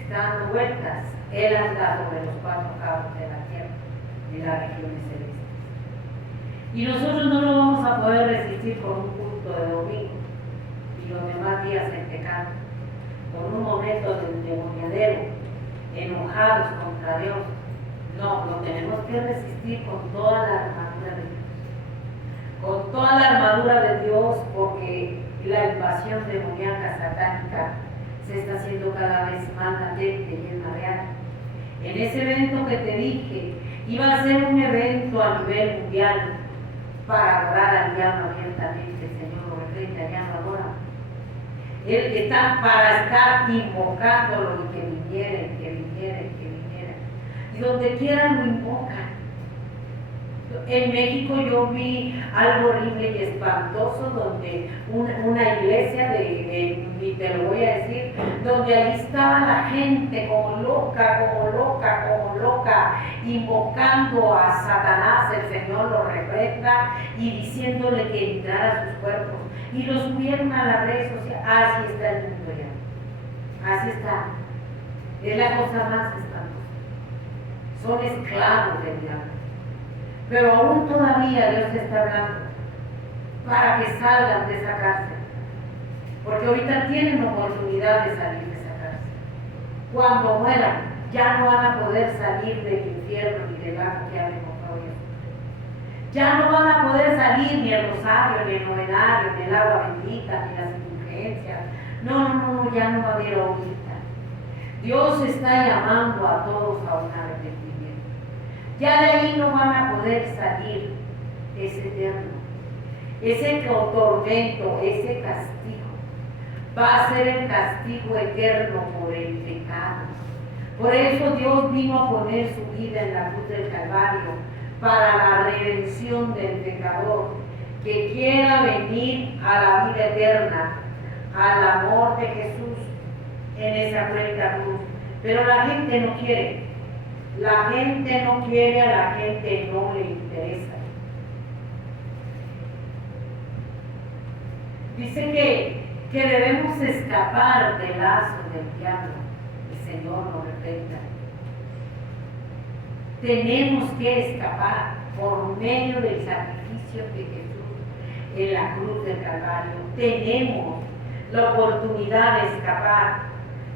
Está dando vueltas. Él anda sobre los cuatro cabos de la tierra, en las regiones celestes. Y nosotros no lo vamos a poder resistir con un culto de domingo y los demás días en pecado, con un momento de endemoniadero, enojados contra Dios. No, lo tenemos que resistir con toda la armadura de Dios. Con toda la armadura de Dios, porque la invasión demoníaca satánica se está haciendo cada vez más latente y es más real. En ese evento que te dije, iba a ser un evento a nivel mundial para adorar al diablo abiertamente. El Señor lo reprende, allá lo adora. Él está para estar invocándolo y que viniera, que viniera, que viniera. Y donde quiera lo invocan. En México yo vi algo horrible y espantoso donde una iglesia y te lo voy a decir, donde ahí estaba la gente como loca, invocando a Satanás. El Señor lo reprenda y diciéndole que entrara a sus cuerpos. Y lo subieron a las redes sociales. Así está el mundo ya. Así está. Es la cosa más espantosa. Son esclavos del diablo. Pero aún todavía Dios está hablando para que salgan de esa cárcel. Porque ahorita tienen oportunidad de salir de esa cárcel. Cuando mueran, ya no van a poder salir del infierno ni del lago que han encontrado ellos. Ya no van a poder salir ni el rosario, ni el novenario, ni el agua bendita, ni las indulgencias. No, ya no va a haber ahorita. Dios está llamando a todos a un arrepentimiento. Ya de ahí no van a poder salir. Es eterno. Ese tormento, ese castigo, va a ser el castigo eterno por el pecado. Por eso Dios vino a poner su vida en la cruz del Calvario, para la redención del pecador que quiera venir a la vida eterna, al amor de Jesús en esa cruenta cruz. Pero la gente no quiere. La gente no quiere, a la gente no le interesa. Dice que debemos escapar del lazo del diablo. El Señor nos reprenda. Tenemos que escapar por medio del sacrificio de Jesús en la cruz del Calvario. Tenemos la oportunidad de escapar,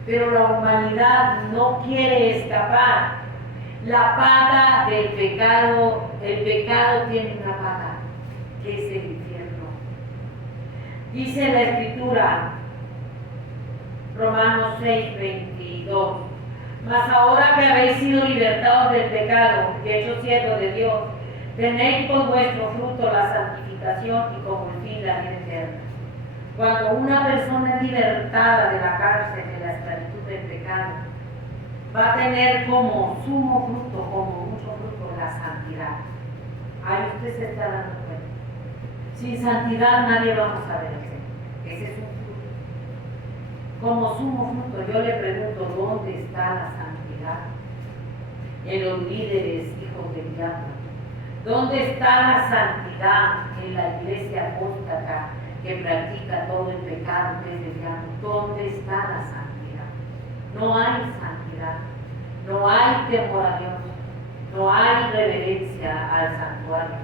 pero la humanidad no quiere escapar. La paga del pecado, el pecado tiene una paga, que es el infierno. Dice la Escritura, Romanos 6:22, mas ahora que habéis sido libertados del pecado y hechos siervos de Dios, tenéis por vuestro fruto la santificación y como el fin la vida eterna. Cuando una persona es libertada de la cárcel, de la esclavitud del pecado, va a tener como sumo fruto, como mucho fruto, la santidad. Ahí usted se está dando cuenta. Sin santidad nadie vamos a ver el Señor. Ese es un fruto. Como sumo fruto, yo le pregunto, ¿dónde está la santidad? En los líderes, hijos del diablo. ¿Dónde está la santidad en la iglesia apóstata que practica todo el pecado que es del diablo? ¿Dónde está la santidad? No hay santidad, no hay temor a Dios, no hay reverencia al santuario,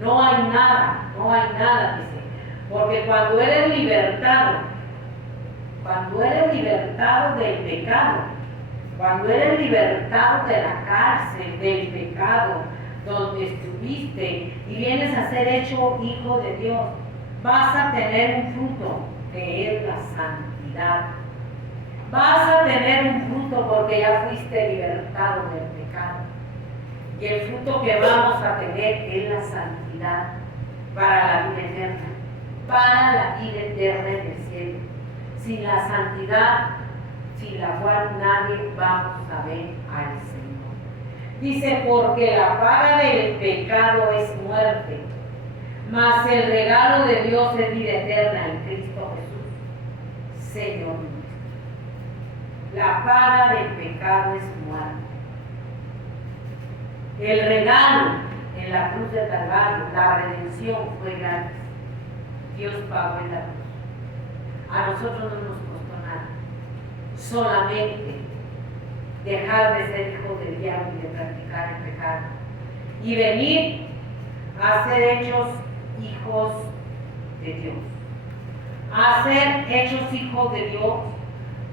no hay nada, dice, porque cuando eres libertado del pecado, cuando eres libertado de la cárcel, del pecado, donde estuviste y vienes a ser hecho hijo de Dios, vas a tener un fruto que es la santidad. Vas a tener un fruto porque ya fuiste libertado del pecado. Y el fruto que vamos a tener es la santidad para la vida eterna, para la vida eterna en el cielo. Sin la santidad, sin la cual nadie vamos a ver al Señor. Dice, porque la paga del pecado es muerte, mas el regalo de Dios es vida eterna en Cristo Jesús, Señor nuestro. La paga del pecado es muerte. El regalo en la cruz del Calvario, la redención fue gratis. Dios pagó en la cruz. A nosotros no nos costó nada. Solamente dejar de ser hijos del diablo y de practicar el pecado. Y venir a ser hechos hijos de Dios. A ser hechos hijos de Dios.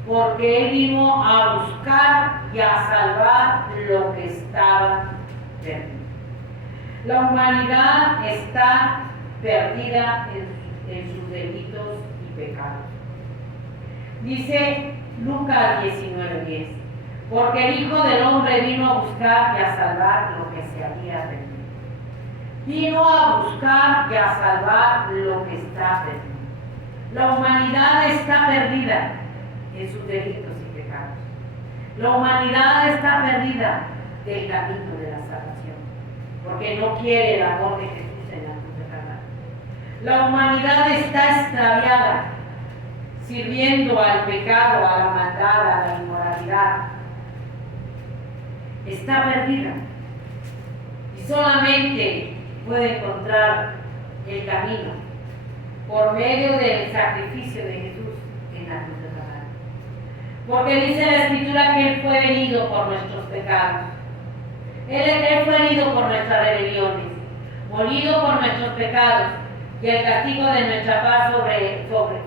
Porque Él vino a buscar y a salvar lo que estaba perdido. La humanidad está perdida en sus delitos y pecados. Dice Lucas 19:10. Porque el Hijo del Hombre vino a buscar y a salvar lo que se había perdido. Vino a buscar y a salvar lo que está perdido. La humanidad está perdida en sus delitos y pecados. La humanidad está perdida del camino de la salvación, porque no quiere el amor de Jesús en la cruz de Calvario. La humanidad está extraviada, sirviendo al pecado, a la maldad, a la inmoralidad. Está perdida y solamente puede encontrar el camino por medio del sacrificio de Jesús en la cruz de Calvario. Porque dice la Escritura que Él fue herido por nuestros pecados. Él fue herido por nuestras rebeliones, molido por nuestros pecados, y el castigo de nuestra paz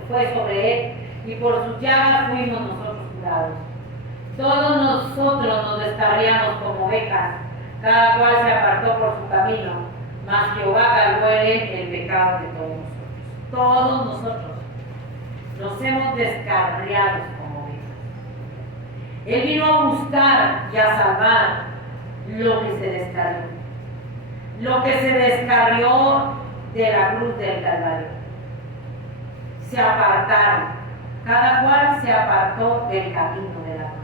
fue sobre Él, y por sus llagas fuimos nosotros curados. Todos nosotros nos descarriamos como ovejas, cada cual se apartó por su camino, mas Jehová cargó en Él el pecado de todos nosotros. Todos nosotros nos hemos descarriado como ovejas. Él vino a buscar y a salvar lo que se descarrió. Lo que se descarrió de la cruz del Calvario. Se apartaron. Cada cual se apartó del camino de la cruz.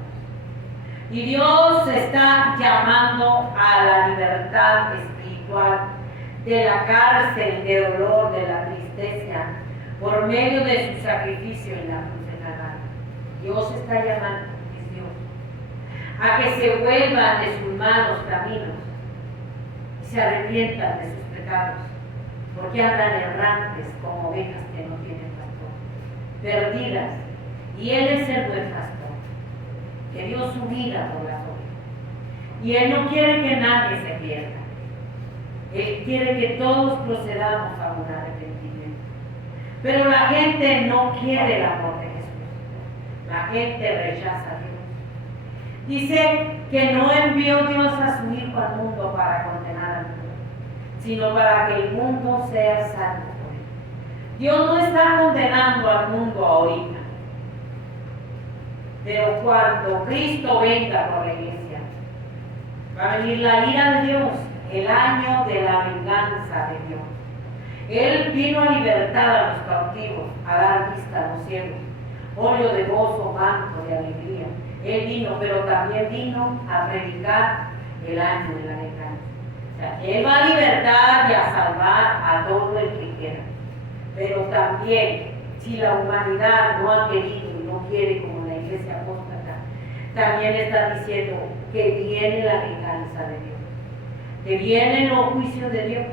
Y Dios está llamando a la libertad espiritual de la cárcel, de dolor, de la tristeza, por medio de su sacrificio en la cruz de Calvario. Dios está llamando, es Dios, a que se vuelvan de sus malos caminos y se arrepientan de sus pecados, porque andan errantes como ovejas que no tienen pastor, perdidas, y Él es el buen pastor, que dio su vida por las ovejas, y Él no quiere que nadie se pierda. Él quiere que todos procedamos a un arrepentimiento. Pero la gente no quiere el amor de Jesús. La gente rechaza a Dios. Dice que no envió Dios a su Hijo al mundo para condenar al mundo, sino para que el mundo sea salvo por Él. Dios no está condenando al mundo ahorita. Pero cuando Cristo venga por la iglesia, va a venir la ira de Dios, el año de la venganza de Dios. Él vino a libertar a los cautivos, a dar vista a los ciegos, óleo de gozo, manto de alegría. Él vino, pero también vino a predicar el año de la venganza. O sea, Él va a libertar y a salvar a todo el que quiera. Pero también, si la humanidad no ha querido y no quiere, como la iglesia apóstata, también está diciendo que viene la venganza de Dios, que vienen los juicios de Dios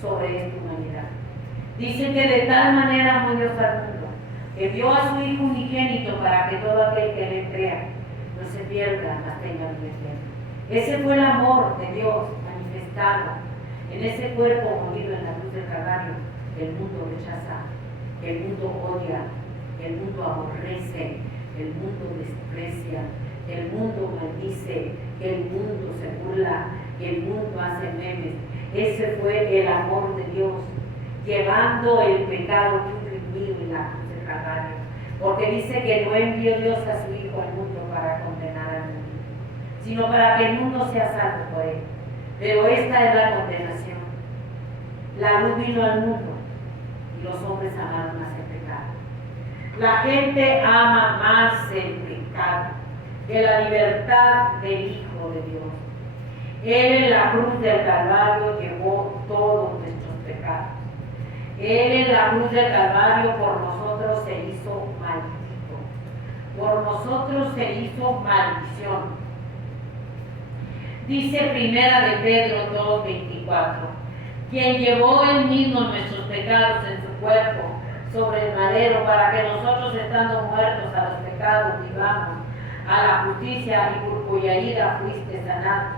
sobre esta humanidad. Dice que de tal manera amó Dios al mundo, que dio a su Hijo unigénito para que todo aquel que le crea no se pierda, mas tenga vida eterna. Ese fue el amor de Dios manifestado en ese cuerpo molido en la cruz del Calvario, que el mundo rechaza, que el mundo odia, que el mundo aborrece, que el mundo desprecia, que el mundo maldice, que el mundo se burla, que el mundo hace memes. Ese fue el amor de Dios, llevando el pecado tuyo y mío en la cruz del Calvario, porque dice que no envió Dios a su Hijo al mundo para condenar al mundo, sino para que el mundo sea salvo por Él. Pero esta es la condenación. La luz vino al mundo y los hombres amaron más el pecado. La gente ama más el pecado que la libertad del Hijo de Dios. Él en la cruz del Calvario llevó todos nuestros pecados. Él en la cruz del Calvario por nosotros se hizo maldito. Por nosotros se hizo maldición. Dice Primera de Pedro 2:24, quien llevó él mismo nuestros pecados en su cuerpo sobre el madero, para que nosotros, estando muertos a los pecados, vivamos a la justicia, y por cuya herida fuiste sanados.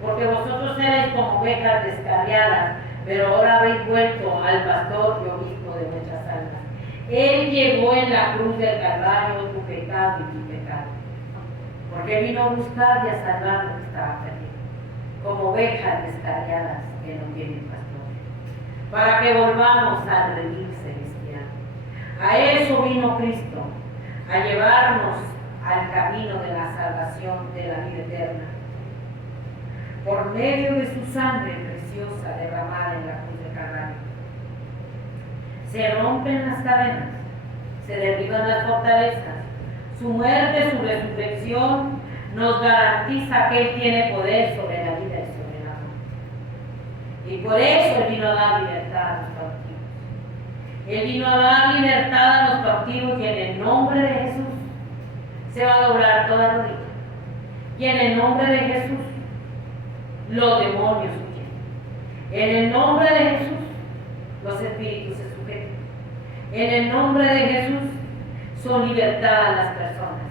Porque vosotros erais como ovejas descarriadas, pero ahora habéis vuelto al pastor y obispo de vuestras almas. Él llevó en la cruz del Calvario tu pecado y mi pecado, porque vino a buscar y a salvar lo que estaba perdido, como ovejas descarriadas que no tienen pastor, para que volvamos al redil celestial. A eso vino Cristo, a llevarnos al camino de la salvación de la vida eterna. Por medio de su sangre preciosa derramada en la cruz de Calvario. Se rompen las cadenas, se derriban las fortalezas. Su muerte, su resurrección nos garantiza que Él tiene poder sobre la vida y sobre la muerte. Y por eso Él vino a dar libertad a los cautivos. Él vino a dar libertad a los cautivos y en el nombre de Jesús se va a doblar toda rodilla. Y en el nombre de Jesús los demonios huyen. En el nombre de Jesús los espíritus se sujetan. En el nombre de Jesús son libertadas las personas.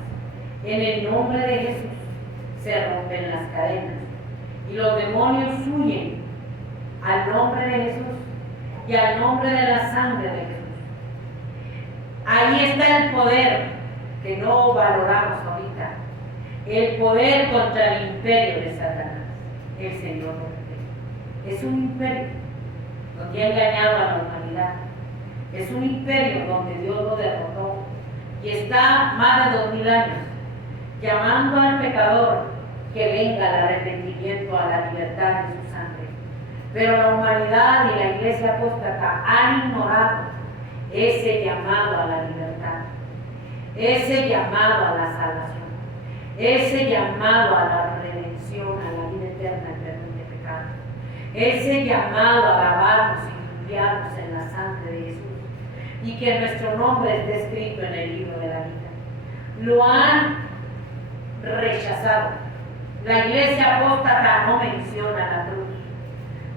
En el nombre de Jesús se rompen las cadenas y los demonios huyen al nombre de Jesús y al nombre de la sangre de Jesús. Ahí está el poder que no valoramos ahorita, el poder contra el imperio de Satanás, el Señor es un imperio donde ha engañado a la humanidad, es un imperio donde Dios lo derrotó y está más de 2000 años llamando al pecador que venga al arrepentimiento, a la libertad de su sangre. Pero la humanidad y la iglesia apóstata han ignorado ese llamado a la libertad, ese llamado a la salvación, ese llamado a la redención, a la vida eterna, el perdón de pecado, ese llamado a lavarnos y limpiarnos en la sangre de Jesús y que nuestro nombre esté escrito en el libro de la vida. Lo han rechazado. La iglesia apóstata no menciona la cruz,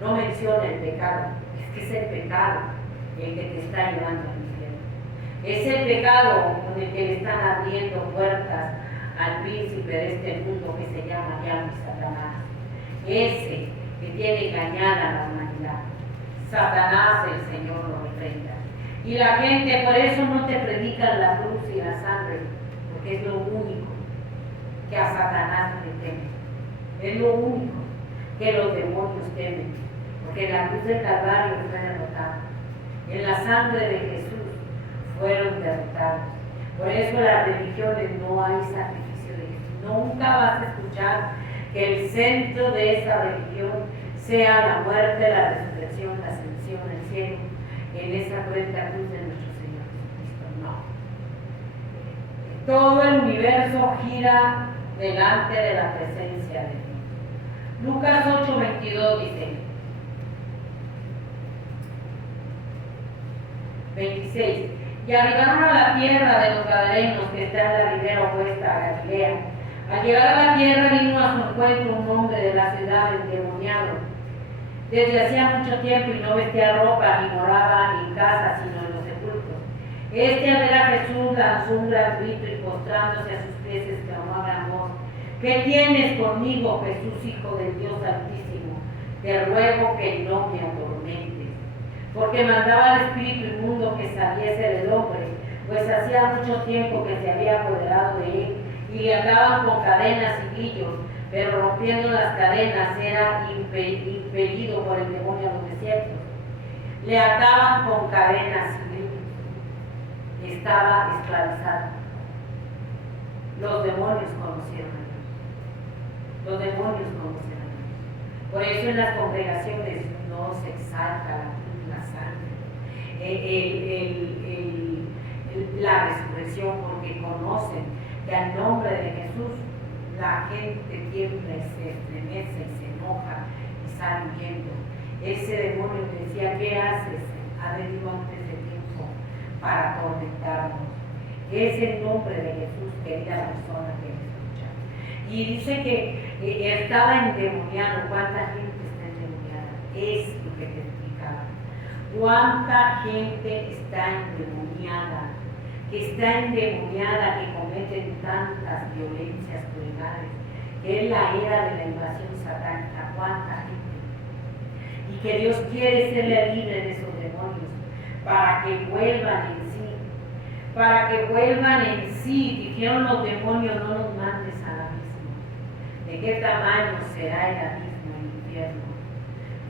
no menciona el pecado. Es que es el pecado el que te está llevando al infierno. Es el pecado con el que le están abriendo puertas al príncipe de este mundo que se llama diablo y Satanás. Ese que tiene engañada a la humanidad. Satanás, el Señor, lo reprenda. Y la gente por eso no te predica la cruz y la sangre, porque es lo único que a Satanás le teme. Es lo único que los demonios temen, porque en la cruz del Calvario fue derrotado. En la sangre de Jesús fueron derrotados. Por eso en las religiones no hay sacrificio de Jesús. Nunca vas a escuchar que el centro de esa religión sea la muerte, la resurrección, la ascensión al cielo, en esa cruenta cruz de nuestro Señor Jesucristo. No. Todo el universo gira delante de la presencia de Dios. Lucas 8:22 dice, 26, y arribaron a la tierra de los Gadarenos que está en la ribera opuesta a Galilea. Al llegar a la tierra vino a su encuentro un hombre de la ciudad endemoniado, desde hacía mucho tiempo, y no vestía ropa ni moraba en casa sino en los sepulcros. Este al ver a Jesús lanzó un gran grito y postrándose a sus pies exclamó a gran voz: ¿Qué tienes conmigo, Jesús, Hijo del Dios Altísimo? Te ruego que no me atormentes. Porque mandaba al espíritu inmundo que saliese del hombre, pues hacía mucho tiempo que se había apoderado de él, y le ataban con cadenas y grillos, pero rompiendo las cadenas era impelido por el demonio a los desiertos. Le ataban con cadenas y grillos. Estaba esclavizado. Los demonios conocieron a Dios. Los demonios conocen a Dios. Por eso en las congregaciones no se exalta la sangre, la resurrección, porque conocen que al nombre de Jesús la gente tiembla y se estremece y se enoja y sale huyendo. Ese demonio decía: ¿qué haces? Ha venido antes de tiempo para atormentarnos. Es el nombre de Jesús, querida persona que me escucha. Y dice que estaba endemoniado. ¿Cuánta gente está endemoniada? Es lo que te explicaba. ¿Cuánta gente está endemoniada? Que está endemoniada, que cometen tantas violencias crueles, que es la era de la invasión satánica. ¿Cuánta gente? Y que Dios quiere serle libre de esos demonios para que vuelvan en sí. Para que vuelvan en sí. Dijeron los demonios: no nos mandes al abismo. ¿De qué tamaño será el abismo, el infierno?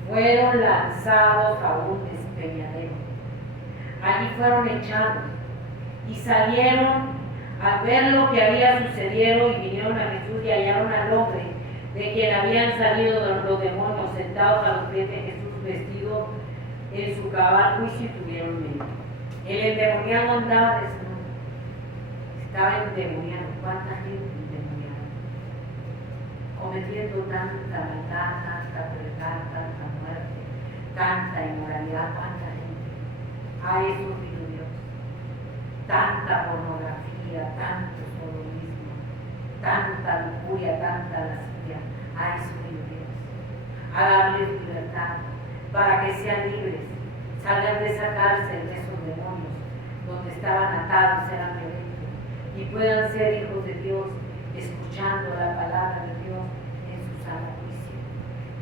Fueron lanzados a un despeñadero. Allí fueron echados y salieron Al ver lo que había sucedido, y vinieron a Jesús y hallaron al hombre de quien habían salido los demonios sentados a los pies de Jesús, vestido en su cabal juicio, y tuvieron miedo. El endemoniado andaba desnudo, estaba endemoniado. ¿Cuánta gente endemoniada? Cometiendo tanta maldad, tanta crueldad, tanta muerte, tanta inmoralidad, tanta gente. A eso vino Dios. Tanta pornografía, tanto sodomismo, tanta lujuria, tanta lascivia. A eso vino Dios. A darles libertad para que sean libres, salgan de esa cárcel, de esos demonios, donde estaban atados, eran rebeldes, y puedan ser hijos de Dios, escuchando la palabra de Dios en su sano juicio.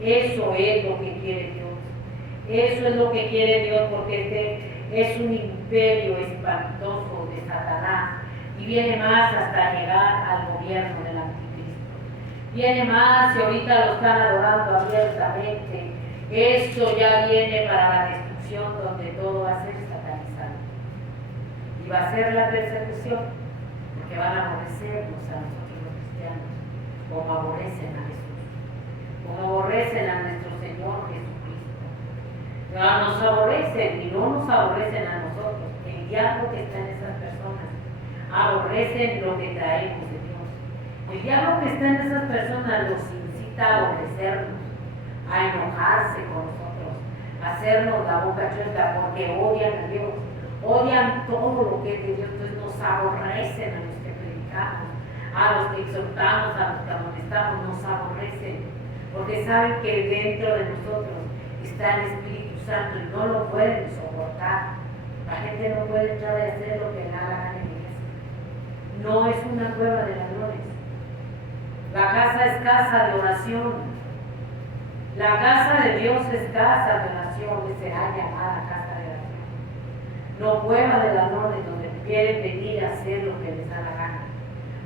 Eso es lo que quiere Dios. Eso es lo que quiere Dios, porque es un imperio espantoso de Satanás, y viene más hasta llegar al gobierno del anticristo. Viene más, y ahorita lo están adorando abiertamente. Esto ya viene para la destrucción, donde todo va a ser satanizado. Y va a ser la persecución, porque van a aborrecernos a nosotros los cristianos, como aborrecen a Jesús, como aborrecen a nuestro Señor Jesucristo. Nos aborrecen, y no nos aborrecen a nosotros. El diablo que está en esas personas aborrecen lo que traemos de Dios. El diablo que está en esas personas los incita a aborrecernos, a enojarse con nosotros, a hacernos la boca chueca, porque odian a Dios, odian todo lo que es de Dios. Entonces nos aborrecen a los que predicamos, a los que exhortamos, a los que amonestamos, nos aborrecen, porque saben que dentro de nosotros está el Espíritu Santo y no lo pueden soportar. La gente no puede entrar a hacer lo que le da la gana en la iglesia. No es una cueva de ladrones. La casa es casa de oración. La casa de Dios es casa de oración, y será llamada casa de oración. No cueva de ladrones donde quieren venir a hacer lo que les da la gana.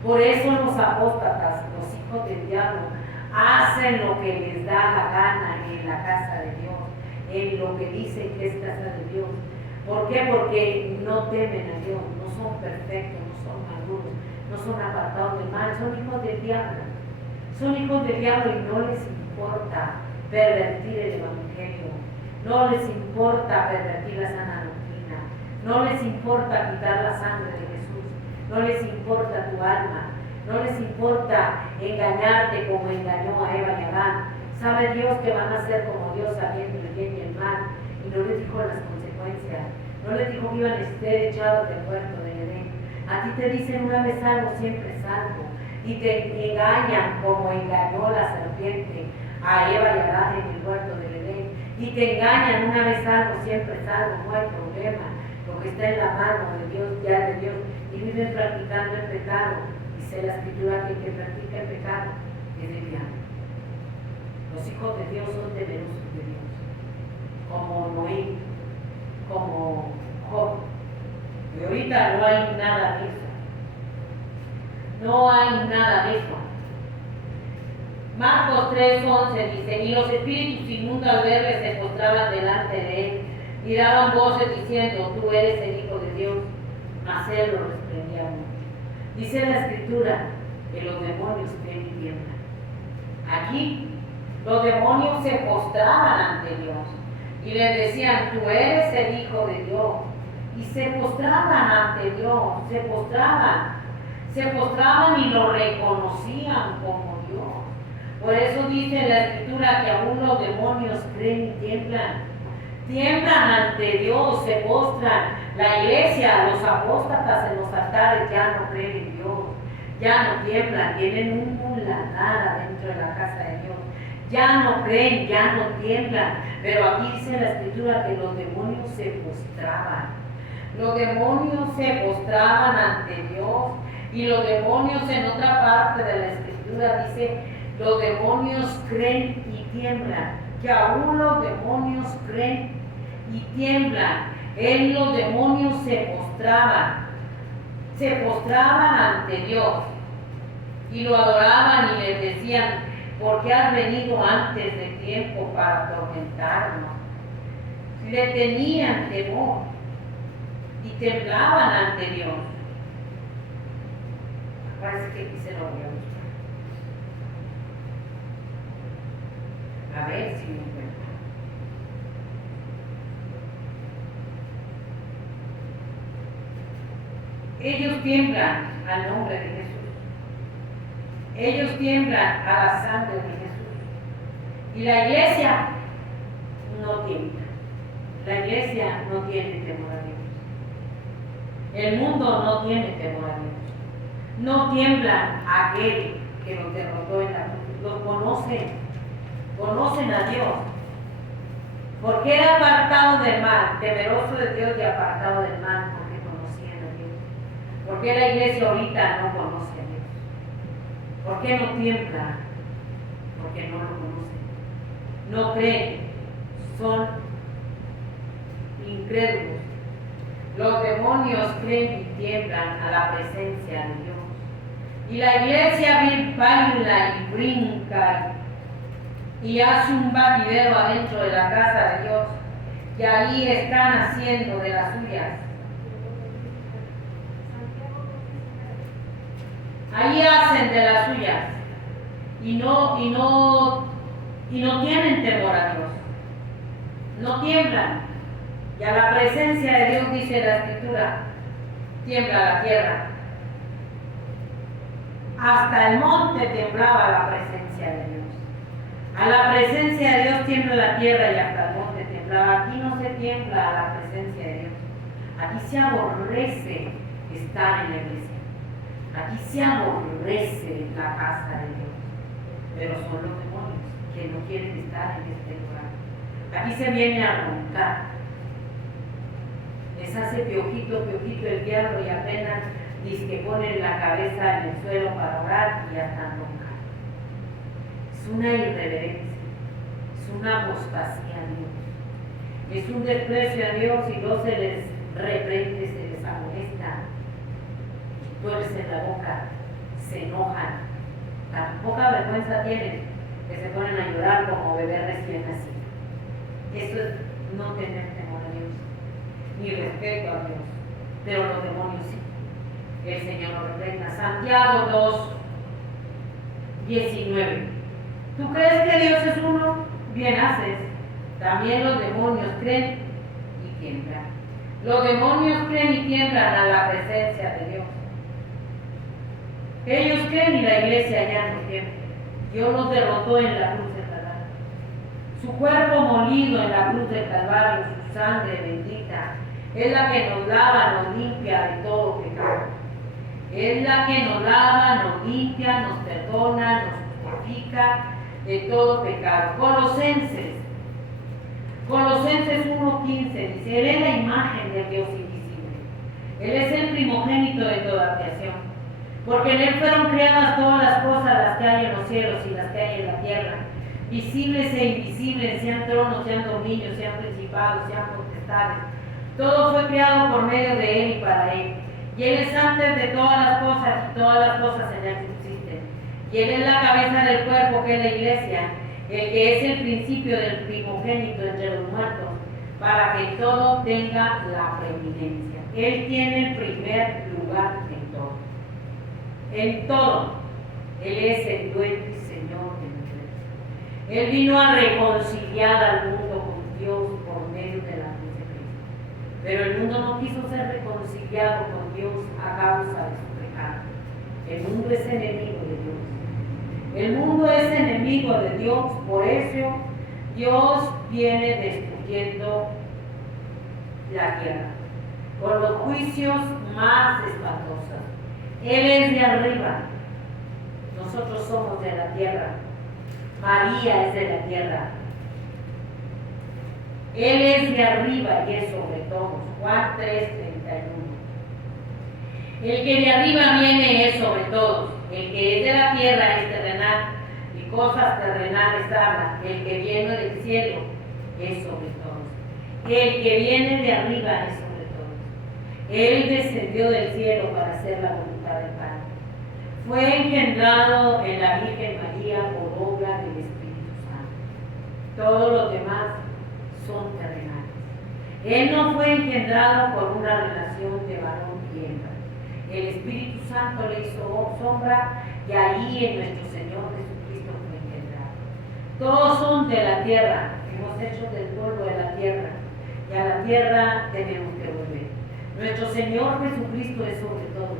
Por eso los apóstatas, los hijos del diablo, hacen lo que les da la gana en la casa de Dios, en lo que dicen que es casa de Dios. ¿Por qué? Porque no temen a Dios, no son perfectos, no son maduros, no son apartados del mal, son hijos del diablo. Son hijos del diablo y no les importa pervertir el evangelio, no les importa pervertir la sana doctrina, no les importa quitar la sangre de Jesús, no les importa tu alma, no les importa engañarte como engañó a Eva y a Adán. Sabe Dios que van a ser como Dios, sabiendo el bien y el mal, y no les dijo las consecuencias, no les dijo que iban a ser echados del huerto de Edén. A ti te dicen una vez salvo, siempre salvo, y te engañan como engañó la serpiente a Eva y a Adán en el huerto del Edén, y te engañan una vez salvo, siempre salvo. No hay problema, lo que está en la mano de Dios, ya de Dios, y viven practicando el pecado. Dice la Escritura que el que practica el pecado es del diablo. Los hijos de Dios son temerosos de Dios, como Noé, como Job. Y ahorita no hay nada de eso. No hay nada de eso. Marcos 3:11 dice: y los espíritus inmundos al verle se postraban delante de él y daban voces diciendo: tú eres el Hijo de Dios. Mas él lo reprendía mucho. Dice la Escritura que los demonios ven y tiemblan. Aquí los demonios se postraban ante Dios y le decían: tú eres el Hijo de Dios. Y se postraban ante Dios, se postraban y lo reconocían como Dios. Por eso dice la Escritura que aún los demonios creen y tiemblan ante Dios, se postran. La iglesia, los apóstatas en los altares ya no creen en Dios, ya no tiemblan, tienen la nada dentro de la casa de Dios, ya no creen, ya no tiemblan. Pero aquí dice la Escritura que los demonios se postraban. Los demonios se postraban ante Dios, y los demonios, en otra parte de la Escritura dice: los demonios creen y tiemblan, que aún los demonios creen y tiemblan. Los demonios se postraban ante Dios y lo adoraban y les decían: ¿por qué has venido antes de tiempo para atormentarnos? Le tenían temor y temblaban ante Dios. Parece que aquí se lo voy a buscar. A ver si me encuentro. Ellos tiemblan al nombre de Jesús. Ellos tiemblan a la sangre de Jesús. Y la iglesia no tiembla. La iglesia no tiene temor a Dios. El mundo no tiene temor a Dios. No tiemblan a aquel que los derrotó en la cruz. Los conocen a Dios. Porque era apartado del mal, temeroso de Dios y apartado del mal, porque conocían a Dios. ¿Por qué la iglesia ahorita no conoce a Dios? ¿Por qué no tiembla? Porque no lo conocen. No creen. Son incrédulos. Los demonios creen y tiemblan a la presencia de Dios. Y la iglesia baila y brinca y hace un batidero adentro de la casa de Dios. Y ahí están haciendo de las suyas. Ahí hacen de las suyas. Y no tienen temor a Dios. No tiemblan. Y a la presencia de Dios, dice la Escritura, tiembla la tierra. Hasta el monte temblaba la presencia de Dios. A la presencia de Dios tiembla la tierra y hasta el monte temblaba. Aquí no se tiembla a la presencia de Dios. Aquí se aborrece estar en la iglesia. Aquí se aborrece la casa de Dios. Pero son los demonios que no quieren estar en este lugar. Aquí se viene a roncar. Les hace piojito el diablo y apenas dice que ponen la cabeza en el suelo para orar y ya están roncando. Es una irreverencia, es una apostasía a Dios, es un desprecio a Dios y no se les reprende, se les amonesta, tuercen la boca, se enojan, tan poca vergüenza tienen que se ponen a llorar como bebé recién nacido. Eso es no tener temor a Dios, ni respeto a Dios, pero los demonios sí. El Señor lo reprenda. Santiago 2, 19. ¿Tú crees que Dios es uno? Bien haces. También los demonios creen y tiemblan. Los demonios creen y tiemblan a la presencia de Dios. Ellos creen y la iglesia ya no tiembla. Dios los derrotó en la cruz del Calvario. Su cuerpo molido en la cruz del Calvario, su sangre bendita, es la que nos lava, nos limpia de todo pecado. Es la que nos lava, nos limpia, nos perdona, nos justifica de todo pecado. Colosenses 1:15 dice, Él es la imagen del Dios invisible. Él es el primogénito de toda creación. Porque en Él fueron creadas todas las cosas, las que hay en los cielos y las que hay en la tierra, visibles e invisibles, sean tronos, sean dominios, sean principados, sean potestades. Todo fue creado por medio de Él y para Él. Y Él es antes de todas las cosas y todas las cosas en Él subsisten. Y Él es la cabeza del cuerpo que es la iglesia, el que es el principio del primogénito entre los muertos, para que todo tenga la preeminencia. Él tiene el primer lugar en todo. En todo. Él es el dueño y Señor de nuestra vida. Él vino a reconciliar al mundo con Dios por medio de la cruz de Cristo. Pero el mundo no quiso ser reconciliado con Dios a causa de su pecado. El mundo es enemigo de Dios. El mundo es enemigo de Dios, por eso Dios viene destruyendo la tierra con los juicios más espantosos. Él es de arriba, nosotros somos de la tierra. María es de la tierra. Él es de arriba y es sobre todos. Juan 3:31. El que de arriba viene es sobre todos. El que es de la tierra es terrenal y cosas terrenales habla. El que viene del cielo es sobre todos. El que viene de arriba es sobre todos. Él descendió del cielo para hacer la voluntad del Padre. Fue engendrado en la Virgen María por obra del Espíritu Santo. Todos los demás son terrenales. Él no fue engendrado por una relación de varón y hembra. el Espíritu Santo le hizo sombra y ahí en nuestro Señor Jesucristo fue engendrado. Todos son de la tierra, hemos hecho del polvo de la tierra y a la tierra tenemos que volver. Nuestro Señor Jesucristo es sobre todos.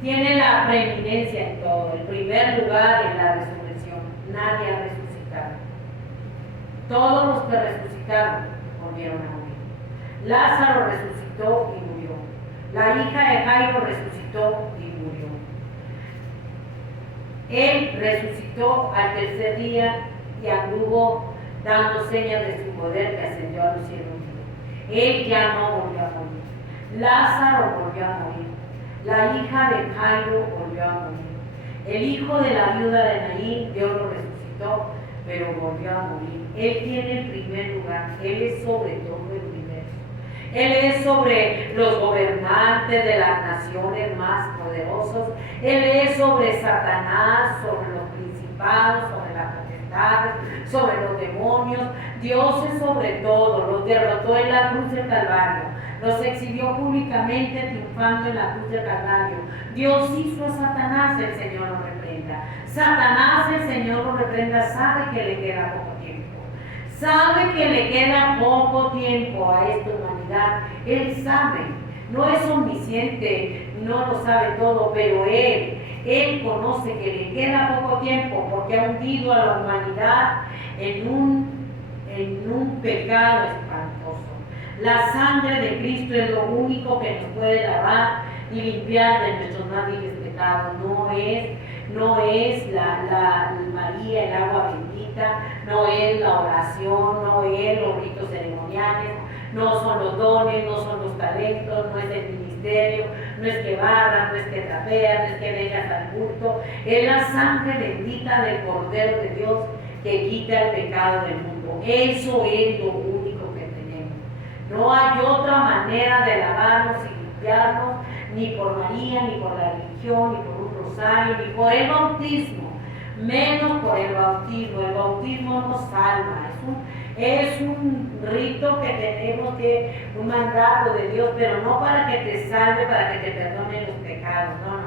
Tiene la preeminencia en todo, el primer lugar en la resurrección. Nadie ha resucitado. Todos los que resucitaron volvieron a morir. Lázaro resucitó y murió. La hija de Jairo resucitó y murió. Él resucitó al tercer día y anduvo dando señas de su poder que ascendió a los cielos. Él ya no volvió a morir. Lázaro volvió a morir. La hija de Jairo volvió a morir. El hijo de la viuda de Naín, Dios lo resucitó, pero volvió a morir. Él tiene el primer lugar. Él es sobre todo el universo. Él es sobre los gobernantes de las naciones más poderosos. Él es sobre Satanás, sobre los principados, sobre las potestades, sobre los demonios. Dios es sobre todo. Los derrotó en la cruz del Calvario. Los exhibió públicamente triunfando en la cruz del Calvario. Dios hizo a Satanás, el Señor lo reprenda. Satanás, el Señor lo reprenda, sabe que le queda poco tiempo. Sabe que le queda poco tiempo a esta humanidad. Él sabe, no es omnisciente, no lo sabe todo, pero Él conoce que le queda poco tiempo porque ha hundido a la humanidad en un pecado espantoso. La sangre de Cristo es lo único que nos puede lavar y limpiar de nuestros más viles pecados. No es la María, el agua bendita, no es la oración, no es los ritos ceremoniales, no son los dones, no son los talentos, no es el ministerio, no es que barran, no es que trapean, no es que vengas al culto. Es la sangre bendita del Cordero de Dios que quita el pecado del mundo. Eso es lo único que tenemos. No hay otra manera de lavarnos y limpiarnos, ni por María, ni por la religión, ni por un rosario, ni por el bautismo, menos por el bautismo. El bautismo nos salva, es un rito que tenemos, un mandato de Dios, pero no para que te salve, para que te perdone los pecados, no.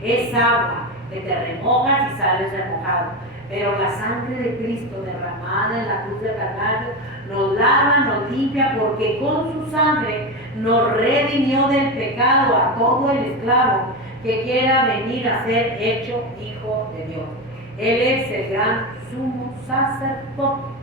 Es agua que te remojas y sales remojado. Pero la sangre de Cristo derramada en la cruz del Calvario nos lava, nos limpia, porque con su sangre nos redimió del pecado a todo el esclavo que quiera venir a ser hecho hijo de Dios. Él es el gran sumo sacerdote.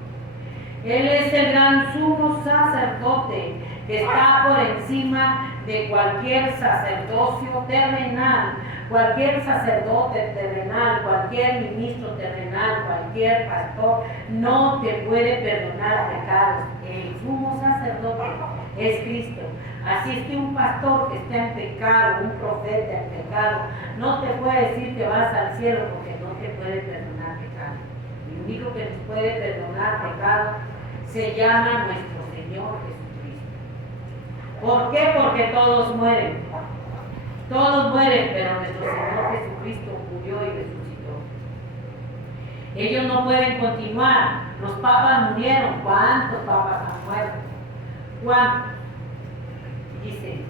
Él es el gran sumo sacerdote que está por encima de cualquier sacerdocio terrenal, cualquier sacerdote terrenal, cualquier ministro terrenal, cualquier pastor, no te puede perdonar pecados. El sumo sacerdote es Cristo. Así es que un pastor que está en pecado, un profeta en pecado, no te puede decir que vas al cielo porque no te puede perdonar pecado. El único que nos puede perdonar pecado se llama nuestro Señor Jesucristo. ¿Por qué? Porque todos mueren. Todos mueren, pero nuestro Señor Jesucristo murió y resucitó. Ellos no pueden continuar. Los papas murieron. ¿Cuántos papas han muerto? ¿Cuántos? Dice,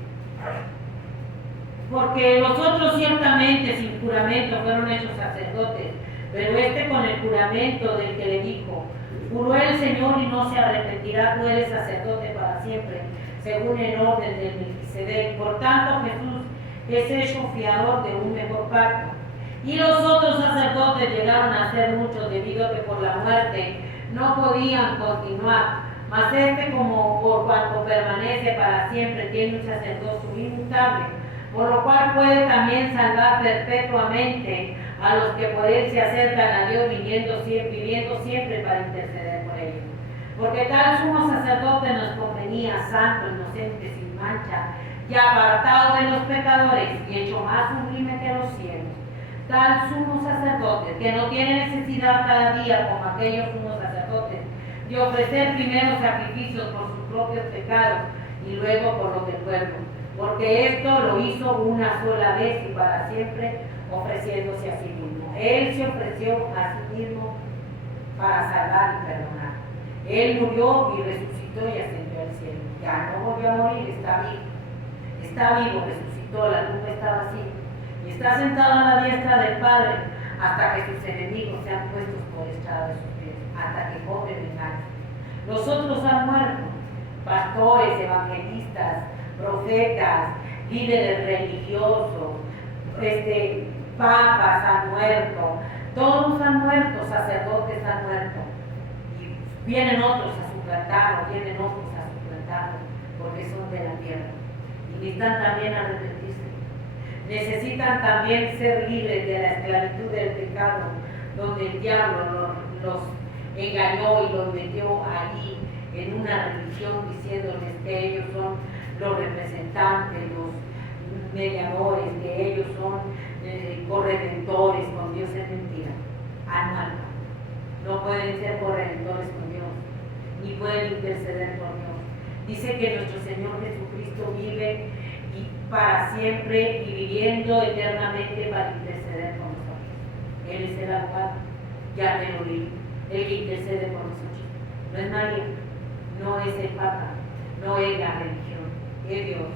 porque los otros ciertamente sin juramento fueron hechos sacerdotes, pero este con el juramento del que le dijo, juró el Señor y no se arrepentirá, tú eres sacerdote para siempre, según el orden del Melquisedec. Por tanto, Jesús es hecho fiador de un mejor pacto. Y los otros sacerdotes llegaron a ser muchos, debido a que por la muerte no podían continuar. Mas este, como por cuanto permanece para siempre, tiene un sacerdocio inmutable, por lo cual puede también salvar perpetuamente a los que por él se acercan a Dios, viviendo siempre para interceder por ellos. Porque tal sumo sacerdote nos convenía, santo, inocente, sin mancha, y apartado de los pecadores, y hecho más sublime que los cielos. Tal sumo sacerdote, que no tiene necesidad cada día, como aquellos sumos sacerdotes, de ofrecer primero sacrificios por sus propios pecados y luego por los del pueblo, porque esto lo hizo una sola vez y para siempre, ofreciéndose a sí mismo. Él se ofreció a sí mismo para salvar y perdonar. Él murió y resucitó y ascendió al cielo. Ya no volvió a morir, está vivo. Está vivo, resucitó. sepultó, la tumba está vacía. Y está sentado a la diestra del Padre hasta que sus enemigos sean puestos por estrado de sus pies, hasta que cobre venganza. Los otros han muerto, pastores, evangelistas, profetas, líderes religiosos, papas han muerto, todos han muerto, sacerdotes han muerto. Y vienen otros a suplantarlos, vienen otros a suplantarlos, porque son de la tierra. Y necesitan también arrepentirse. Necesitan también ser libres de la esclavitud del pecado, donde el diablo los engañó y los metió allí en una religión diciéndoles que ellos son los representantes, los mediadores, que ellos son corredentores con Dios. Es mentira. Han muerto. No pueden ser corredentores con Dios, ni pueden interceder por Dios. Dice que nuestro Señor Jesucristo vive para siempre y viviendo eternamente para interceder por nosotros. Él es el abogado, ya te lo digo, el que intercede por nosotros. No es nadie, no es el Papa, no es la religión, es Dios.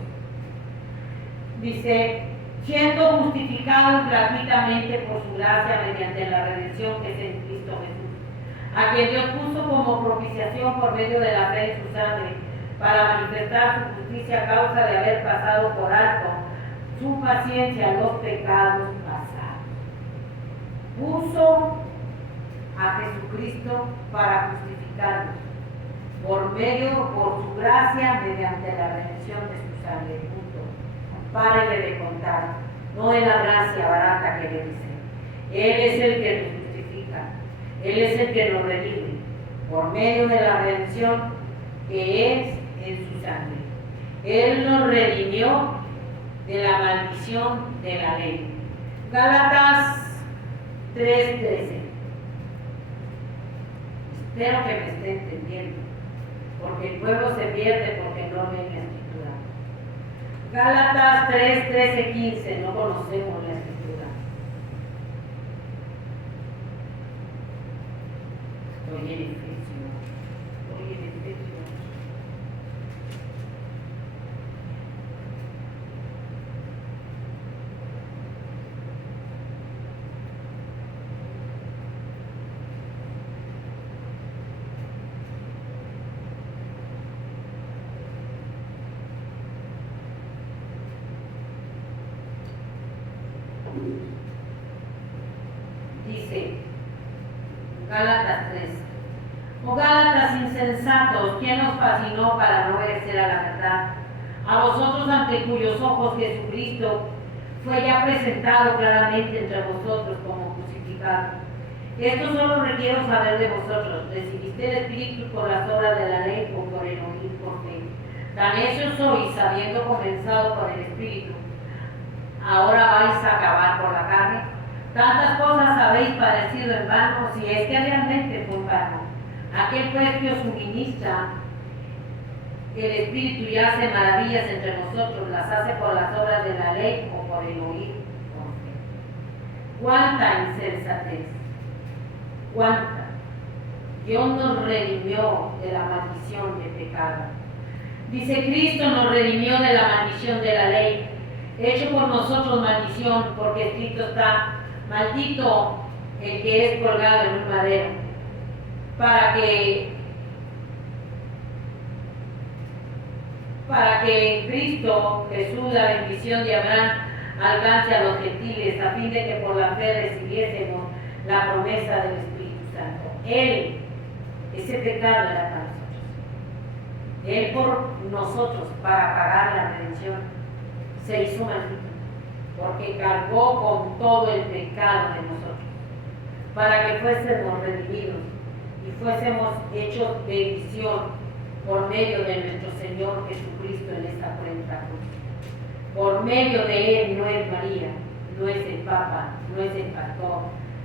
Dice, siendo justificados gratuitamente por su gracia mediante la redención que es en Cristo Jesús, a quien Dios puso como propiciación por medio de la fe en su sangre, para manifestar su justicia a causa de haber pasado por alto su paciencia los pecados pasados. Puso a Jesucristo para justificarnos por su gracia mediante la redención de su sangre. Punto. Párele de contar. No es la gracia barata que le dice. Él es el que nos justifica. Él es el que nos redime por medio de la redención que es en su sangre. Él nos redimió de la maldición de la ley. Gálatas 3:13. Espero que me esté entendiendo, porque el pueblo se pierde porque no lee la escritura. Gálatas 3:13-15, no conocemos la escritura. Estoy en Efesios. Dice Gálatas 3: Oh Gálatas insensatos, ¿quién os fascinó para no obedecer a la verdad? A vosotros ante cuyos ojos Jesucristo fue ya presentado claramente entre vosotros como crucificado. Esto solo requiero saber de vosotros: ¿recibiste el Espíritu por las obras de la ley o por el oír por fe? Tan necios sois, habiendo comenzado por el Espíritu, ¿ahora vais a acabar por la carne? Tantas cosas habéis padecido en vano, si es que realmente fue en vano. Aquel pues que os suministra el Espíritu y hace maravillas entre vosotros, las hace por las obras de la ley o por el oír por fe. ¡Cuánta insensatez! ¡Cuánta! Dios nos redimió de la maldición de pecado. Dice, Cristo nos redimió de la maldición de la ley, hecho por nosotros maldición, porque escrito está: maldito el que es colgado en un madero, para que Cristo Jesús, la bendición de Abraham, alcance a los gentiles, a fin de que por la fe recibiésemos la promesa del Espíritu Santo. Él, ese pecado era para nosotros. Él por nosotros, para pagar la redención, se hizo maldito, porque cargó con todo el pecado de nosotros, para que fuésemos redimidos y fuésemos hechos bendición por medio de nuestro Señor Jesucristo en esta cuenta cruz. Por medio de Él, no es María, no es el Papa, no es el pastor,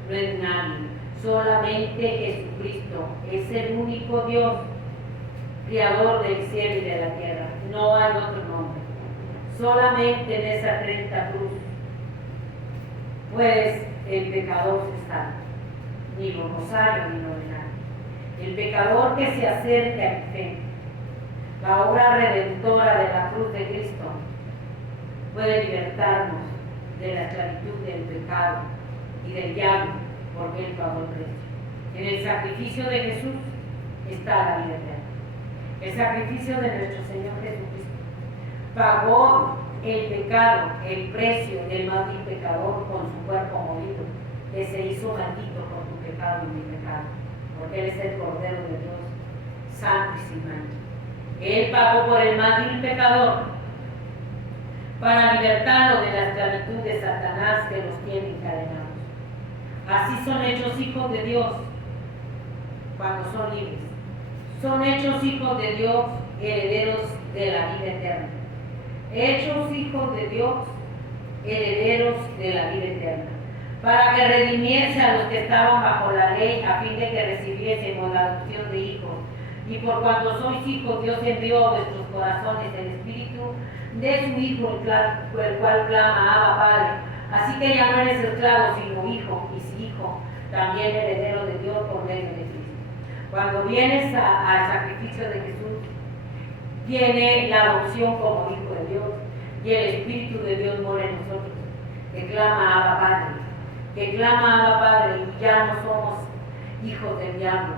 no es nadie, solamente Jesucristo es el único Dios, Creador del cielo y de la tierra. No hay otro nombre. Solamente en esa 30 cruz, pues el pecador se salva, ni lo rosario ni lo de nada. El pecador que se acerque a mi fe, la obra redentora de la cruz de Cristo, puede libertarnos de la esclavitud del pecado y del diablo, porque Él pagó el precio. En el sacrificio de Jesús está la vida eterna. El sacrificio de nuestro Señor Jesucristo pagó el pecado, el precio del más vil pecador con su cuerpo molido, que se hizo maldito por tu pecado y mi pecado, porque Él es el Cordero de Dios, santo y sin mancha. Él pagó por el más vil pecador para libertarlo de la esclavitud de Satanás que los tiene encadenados. Así son hechos hijos de Dios cuando son libres. Son hechos hijos de Dios, herederos de la vida eterna. Hechos hijos de Dios, herederos de la vida eterna, para que redimiese a los que estaban bajo la ley, a fin de que recibiésemos la adopción de hijos. Y por cuanto sois hijos, Dios envió a vuestros corazones el Espíritu de su Hijo, el cual clama, Abba, Padre. Así que ya no eres esclavo, sino hijo, y si hijo, también heredero de Dios por medio de Cristo. Cuando vienes al sacrificio de Jesús, viene la adopción como hijo de Dios, y el Espíritu de Dios mora en nosotros, que clama, Abba, Padre, que clama, Abba, Padre, y ya no somos hijos del diablo,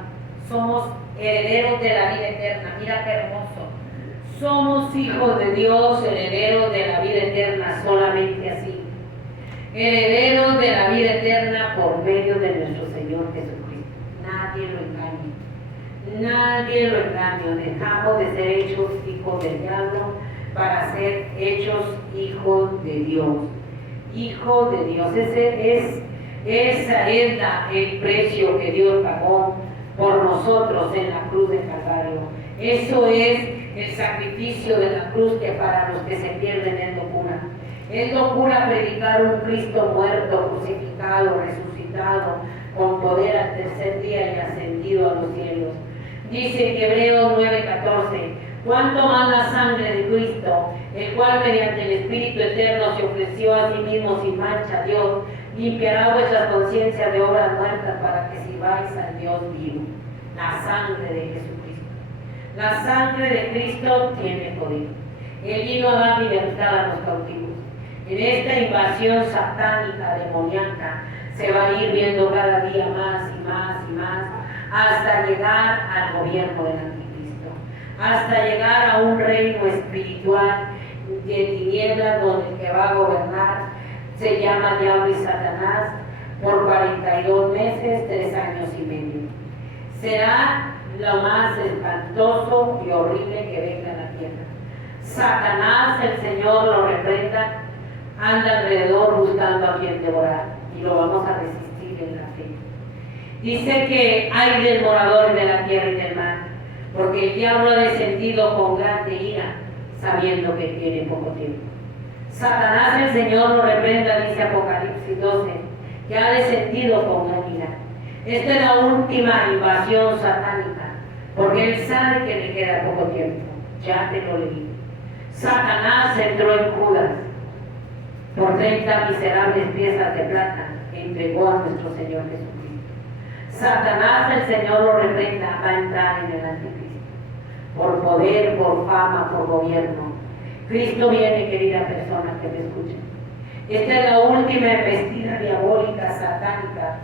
somos herederos de la vida eterna. Mira qué hermoso. Somos hijos de Dios, herederos de la vida eterna, solamente así. Herederos de la vida eterna por medio de nuestro Señor Jesucristo. Nadie lo engañe. Nadie lo engañe. Dejamos de ser hechos hijos del diablo para ser hechos hijos de Dios. Hijos de Dios. Esa es el precio que Dios pagó por nosotros en la cruz de Calvario. Eso es el sacrificio de la cruz, que para los que se pierden es locura. Es locura predicar un Cristo muerto, crucificado, resucitado, con poder al tercer día y ascendido a los cielos. Dice en Hebreos 9:14, cuánto más la sangre de Cristo, el cual mediante el Espíritu Eterno se ofreció a sí mismo sin mancha a Dios, limpiará vuestras conciencias de obras muertas para que sirváis al Dios vivo. La sangre de Jesucristo. La sangre de Cristo tiene poder. Él vino a dar libertad a los cautivos. En esta invasión satánica, demoníaca, se va a ir viendo cada día más y más y más, hasta llegar al gobierno del anticristo, hasta llegar a un reino espiritual de tinieblas, donde el que va a gobernar se llama Diablo y Satanás por 42 meses, 3 años y medio. Será lo más espantoso y horrible que venga a la tierra. Satanás, el Señor lo reprenda, anda alrededor buscando a quien devorar, y lo vamos a resistir en la fe. Dice que hay devoradores de la tierra y del mar, porque el diablo ha descendido con grande ira, sabiendo que tiene poco tiempo. Satanás, el Señor lo reprenda, dice Apocalipsis 12, que ha descendido con gran ira. Esta es la última invasión satánica, porque él sabe que le queda poco tiempo. Ya te lo leí. Satanás entró en Judas por 30 miserables piezas de plata que entregó a nuestro Señor Jesucristo. Satanás, el Señor lo reprenda, va a entrar en el anticristo, por poder, por fama, por gobierno. Cristo viene, querida persona que me escucha. Esta es la última embestida diabólica, satánica.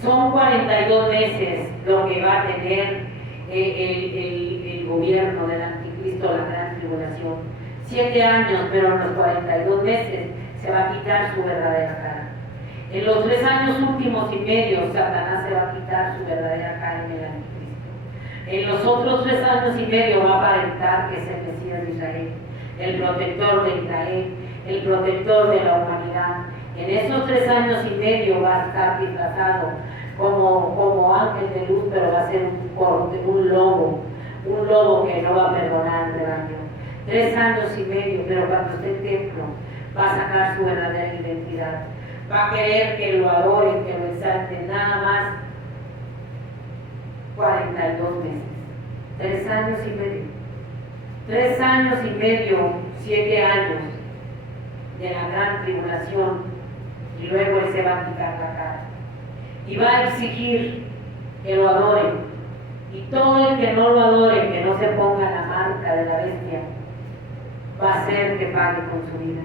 Son 42 meses lo que va a tener el gobierno del anticristo, la gran tribulación. 7 años, pero en los 42 meses se va a quitar su verdadera cara. En los 3 años últimos y medio, Satanás se va a quitar su verdadera cara en el anticristo. En los otros 3 años y medio va a aparentar que es el Mesías de Israel, el protector de Israel, el protector de la humanidad. En esos 3 años y medio va a estar disfrazado como ángel de luz, pero va a ser un lobo que no va a perdonar al rebaño. 3 años y medio, pero cuando esté el templo va a sacar su verdadera identidad. Va a querer que lo adoren, que lo exalten, nada más 42 meses. 3 años y medio. 3 años y medio, 7 años de la gran tribulación, y luego él se va a quitar la cara. Y va a exigir que lo adoren. Y todo el que no lo adore, que no se ponga la marca de la bestia, va a hacer que pague con su vida.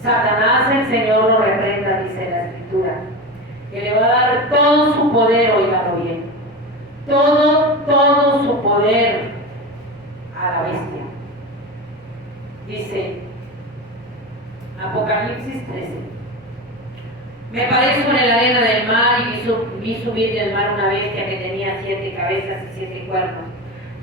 Satanás, el Señor lo reprenda, dice la Escritura, que le va a dar todo su poder, oígalo bien, todo su poder a la bestia. Dice Apocalipsis 13: me paré sobre la arena del mar y vi subir del mar una bestia que tenía 7 cabezas y 7 cuernos,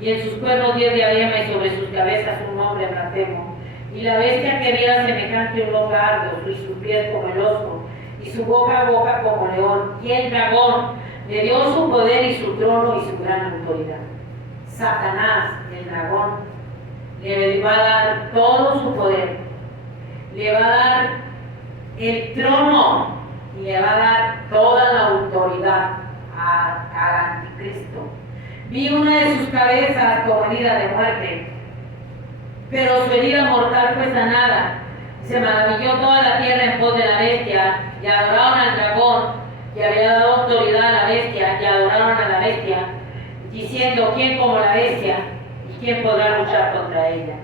y en sus cuernos 10 diademas y sobre sus cabezas un nombre blasfemo. Y la bestia que vi era semejante a un lobo ardo, y sus pies como el oso, y su boca como león. Y el dragón le dio su poder y su trono y su gran autoridad. Satanás, el dragón, le va a dar todo su poder, le va a dar el trono y le va a dar toda la autoridad al anticristo. Vi una de sus cabezas como herida de muerte, pero su herida mortal fue sanada. Se maravilló toda la tierra en pos de la bestia, y adoraron al dragón, que había dado autoridad a la bestia, y adoraron a la bestia, diciendo: ¿quién como la bestia? ¿Y quién podrá luchar contra ella?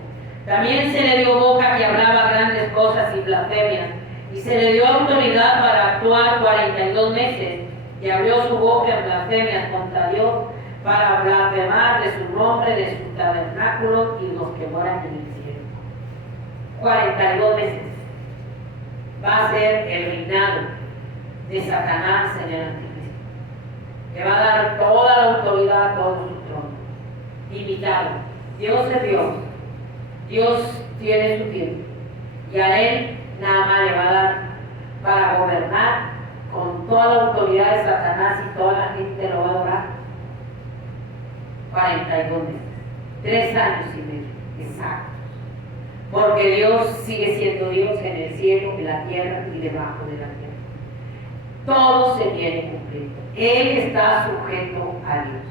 También se le dio boca que hablaba grandes cosas y blasfemias, y se le dio autoridad para actuar 42 meses, y abrió su boca en blasfemias contra Dios, para blasfemar de su nombre, de su tabernáculo y los que moran en el cielo. 42 meses va a ser el reinado de Satanás en el anticristo. Le va a dar toda la autoridad a todo su trono. Invitado. Dios es Dios. Dios tiene su tiempo. Y a Él nada más le va a dar para gobernar con toda la autoridad de Satanás, y toda la gente lo va a adorar. 42 meses. 3 años y medio. Exacto. Porque Dios sigue siendo Dios en el cielo, en la tierra y debajo de la tierra. Todo se viene cumpliendo. Él está sujeto a Dios.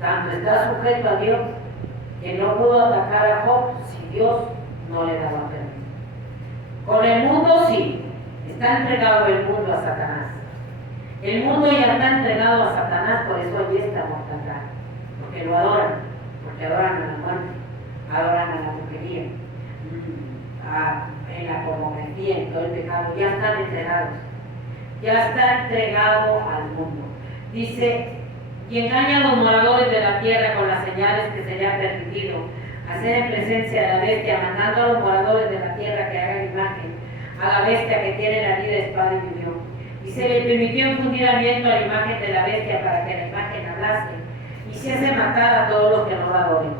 Tanto está sujeto a Dios que no pudo atacar a Job si Dios no le daba permiso. Con el mundo sí, está entregado el mundo a Satanás. El mundo ya está entregado a Satanás, por eso allí está mortandad. Porque lo adoran, porque adoran a la muerte, adoran a la brujería, en la pornografía, en todo el pecado. Ya están entregados, ya está entregado al mundo. Dice: y engaña a los moradores de la tierra con las señales que se le ha permitido hacer en presencia de la bestia, mandando a los moradores de la tierra que hagan imagen a la bestia que tiene la vida, espada y vivió. Y se le permitió infundir aliento a la imagen de la bestia para que la imagen hablase y hiciese matar a todos los que no la adoren.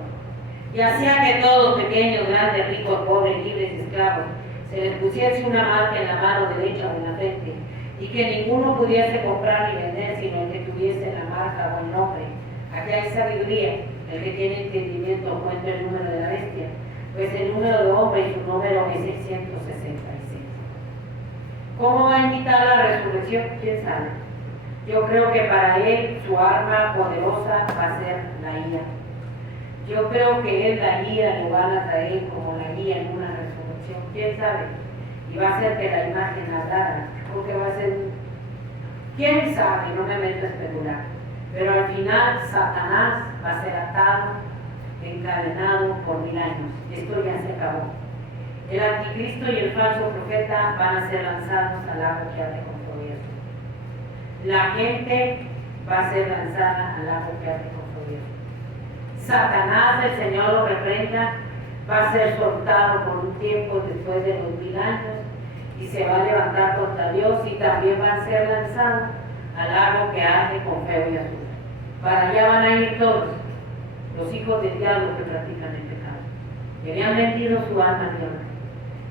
Y hacía que todos, pequeños, grandes, ricos, pobres, libres y esclavos, se les pusiese una marca en la mano derecha o en la frente, y que ninguno pudiese comprar ni vender sino el que tuviese la marca o el nombre. Aquí hay sabiduría. El que tiene entendimiento cuenta el número de la bestia, pues el número de hombre y su número es 666. ¿Cómo va a invitar la resurrección? ¿Quién sabe? Yo creo que para él su arma poderosa va a ser la ira. Yo creo que él la ira lo van a traer como la guía en una resurrección. ¿Quién sabe? Y va a hacer que la imagen hablara. Creo que va a ser ¿quién sabe? No me meto a especular. Pero al final Satanás va a ser atado, encadenado por 1000 años. Esto ya se acabó. El anticristo y el falso profeta van a ser lanzados al lago que arde con fuego. La gente va a ser lanzada al lago que arde con fuego. Satanás, el Señor lo reprenda, va a ser soltado por un tiempo después de los 1000 años y se va a levantar contra Dios, y también va a ser lanzado al lago que arde con fuego y azufre. Para allá van a ir todos los hijos del diablo que practican el pecado, que le han vendido su alma al diablo,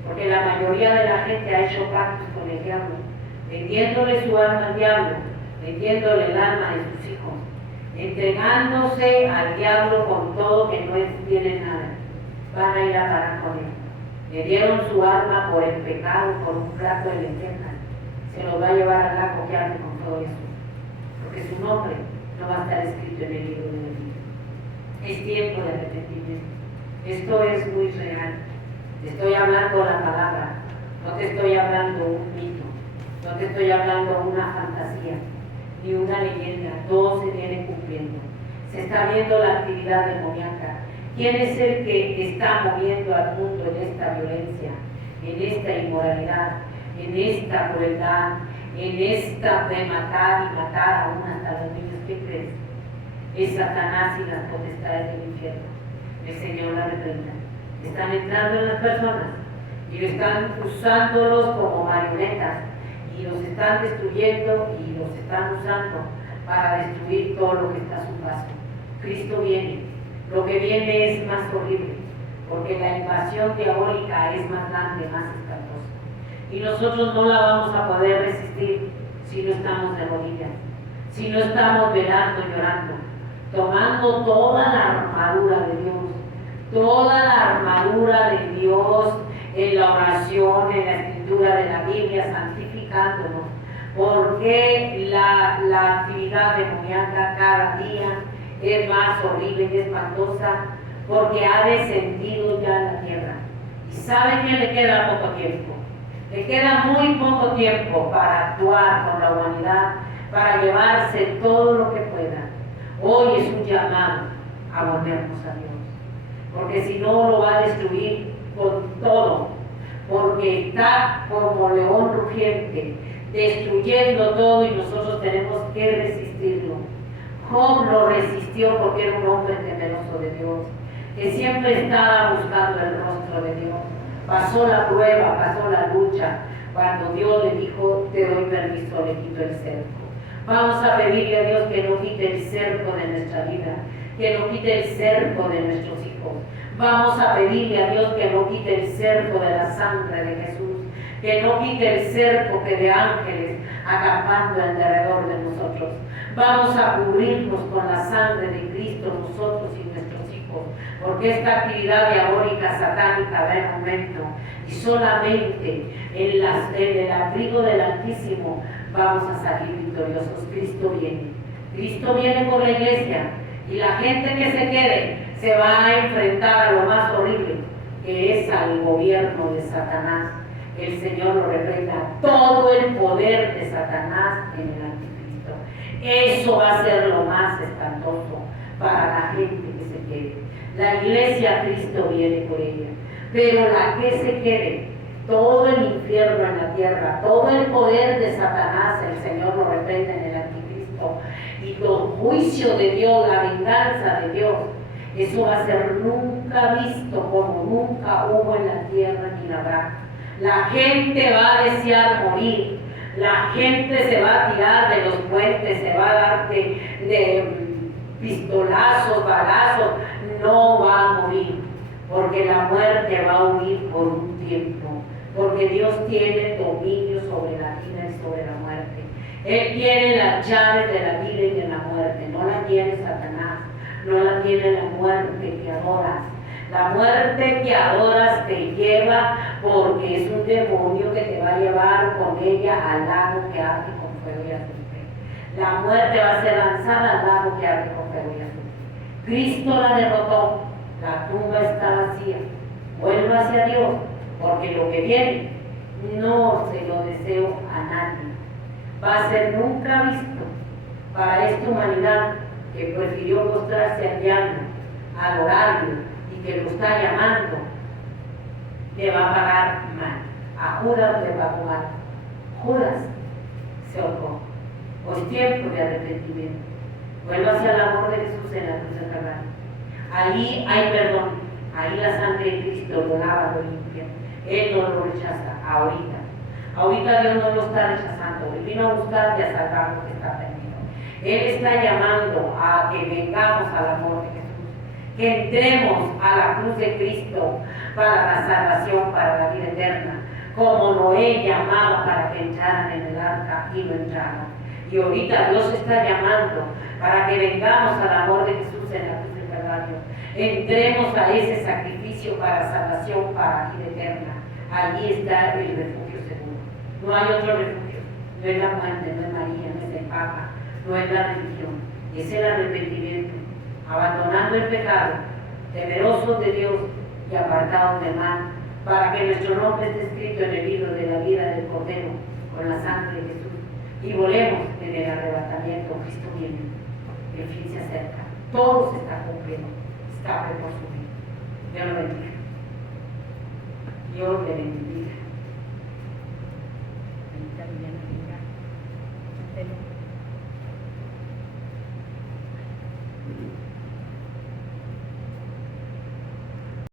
porque la mayoría de la gente ha hecho pactos con el diablo, vendiéndole su alma al diablo, vendiéndole el alma de sus hijos, entregándose al diablo con todo que no tiene nada. Van a ir a parar con él. Le dieron su alma por el pecado, por un plato de lentejas. Se los va a llevar al lago que arde con todo eso, porque su nombre no va a estar escrito en el libro de la vida. Es tiempo de arrepentimiento. Esto es muy real. Te estoy hablando la palabra, no te estoy hablando un mito, no te estoy hablando una fantasía, ni una leyenda. Todo se viene cumpliendo. Se está viendo la actividad demoníaca. ¿Quién es el que está moviendo al mundo en esta violencia? en esta inmoralidad, en esta crueldad, en esta de matar y matar aún hasta los niños. ¿Qué crees? Es Satanás y las potestades del infierno. El Señor la reprenda. Están entrando en las personas y están usándolos como marionetas y los están destruyendo y los están usando para destruir todo lo que está a su paso. Cristo viene. Lo que viene es más horrible, porque la invasión diabólica es más grande, más espantosa. Y nosotros no la vamos a poder resistir si no estamos de rodillas, si no estamos velando, llorando, tomando toda la armadura de Dios, toda la armadura de Dios en la oración, en la escritura de la Biblia, santificándonos, porque la actividad demoníaca cada día es más horrible y espantosa, porque ha descendido ya a la tierra. Y sabe que le queda poco tiempo, le queda muy poco tiempo para actuar con la humanidad, para llevarse todo lo que pueda. Hoy es un llamado a volvernos a Dios, porque si no lo va a destruir con todo, porque está como león rugiente, destruyendo todo y nosotros tenemos que resistirlo. Job lo resistió porque era un hombre temeroso de Dios, que siempre estaba buscando el rostro de Dios. Pasó la prueba, pasó la lucha. Cuando Dios le dijo, te doy permiso, le quito el cerco. Vamos a pedirle a Dios que no quite el cerco de nuestra vida, que no quite el cerco de nuestros hijos. Vamos a pedirle a Dios que no quite el cerco de la sangre de Jesús, que no quite el cerco que de ángeles acampando alrededor de nosotros. Vamos a cubrirnos con la sangre de Cristo, nosotros y nuestros hijos, porque esta actividad diabólica, satánica, va en aumento, y solamente en el abrigo del Altísimo vamos a salir victoriosos. Cristo viene por la iglesia, y la gente que se quede se va a enfrentar a lo más horrible, que es al gobierno de Satanás. El Señor lo reprenda, todo el poder de Satanás en el Anticristo. Eso va a ser lo más espantoso para la gente que se quede. La iglesia, Cristo viene por ella, pero la que se quede, todo el infierno en la tierra, todo el poder de Satanás, el Señor lo reprende en el Anticristo, y los juicios de Dios, la venganza de Dios, eso va a ser nunca visto como nunca hubo en la tierra ni la habrá. La gente va a desear morir, la gente se va a tirar de los puentes, se va a dar de pistolazos, balazos, no va a morir, porque la muerte va a huir por un tiempo, porque Dios tiene dominio sobre la vida y sobre la muerte. Él tiene las llaves de la vida y de la muerte, no la tiene Satanás, no la tiene la muerte que adoras. La muerte que adoras te lleva porque es un demonio que te va a llevar con ella al lago que arde con fuego y azufre. La muerte va a ser lanzada al lago que arde con fuego y azufre. Cristo la derrotó, la tumba está vacía. Vuelva hacia Dios, porque lo que viene no se lo deseo a nadie. Va a ser nunca visto para esta humanidad que prefirió postrarse al llano, adorarlo, que lo está llamando, le va a pagar mal. A Judas le pagó mal. Judas se ahorcó. Es tiempo de arrepentimiento. Vuelva hacia el amor de Jesús en la cruz del Calvario. Ahí hay perdón. Ahí la sangre de Cristo lo lava, lo limpia. Él no lo rechaza ahorita. Ahorita Dios no lo está rechazando. Él vino a buscar y a salvar lo que está perdido. Él está llamando a que vengamos al amor de Jesús, que entremos a la cruz de Cristo para la salvación, para la vida eterna, como Noé llamaba para que entraran en el arca y no entraron. Y ahorita Dios está llamando para que vengamos al amor de Jesús en la cruz del Calvario, entremos a ese sacrificio para salvación, para vida eterna. Allí está el refugio seguro. No hay otro refugio. No es la muerte, no es María, no es el Papa, no es la religión, es el arrepentimiento, abandonando el pecado, temerosos de Dios y apartados del mal, para que nuestro nombre esté escrito en el libro de la vida del Cordero, con la sangre de Jesús, y volemos en el arrebatamiento. Cristo viene, el fin se acerca, todo se está cumpliendo. Escape por su vida. Dios lo bendiga. Dios le bendiga.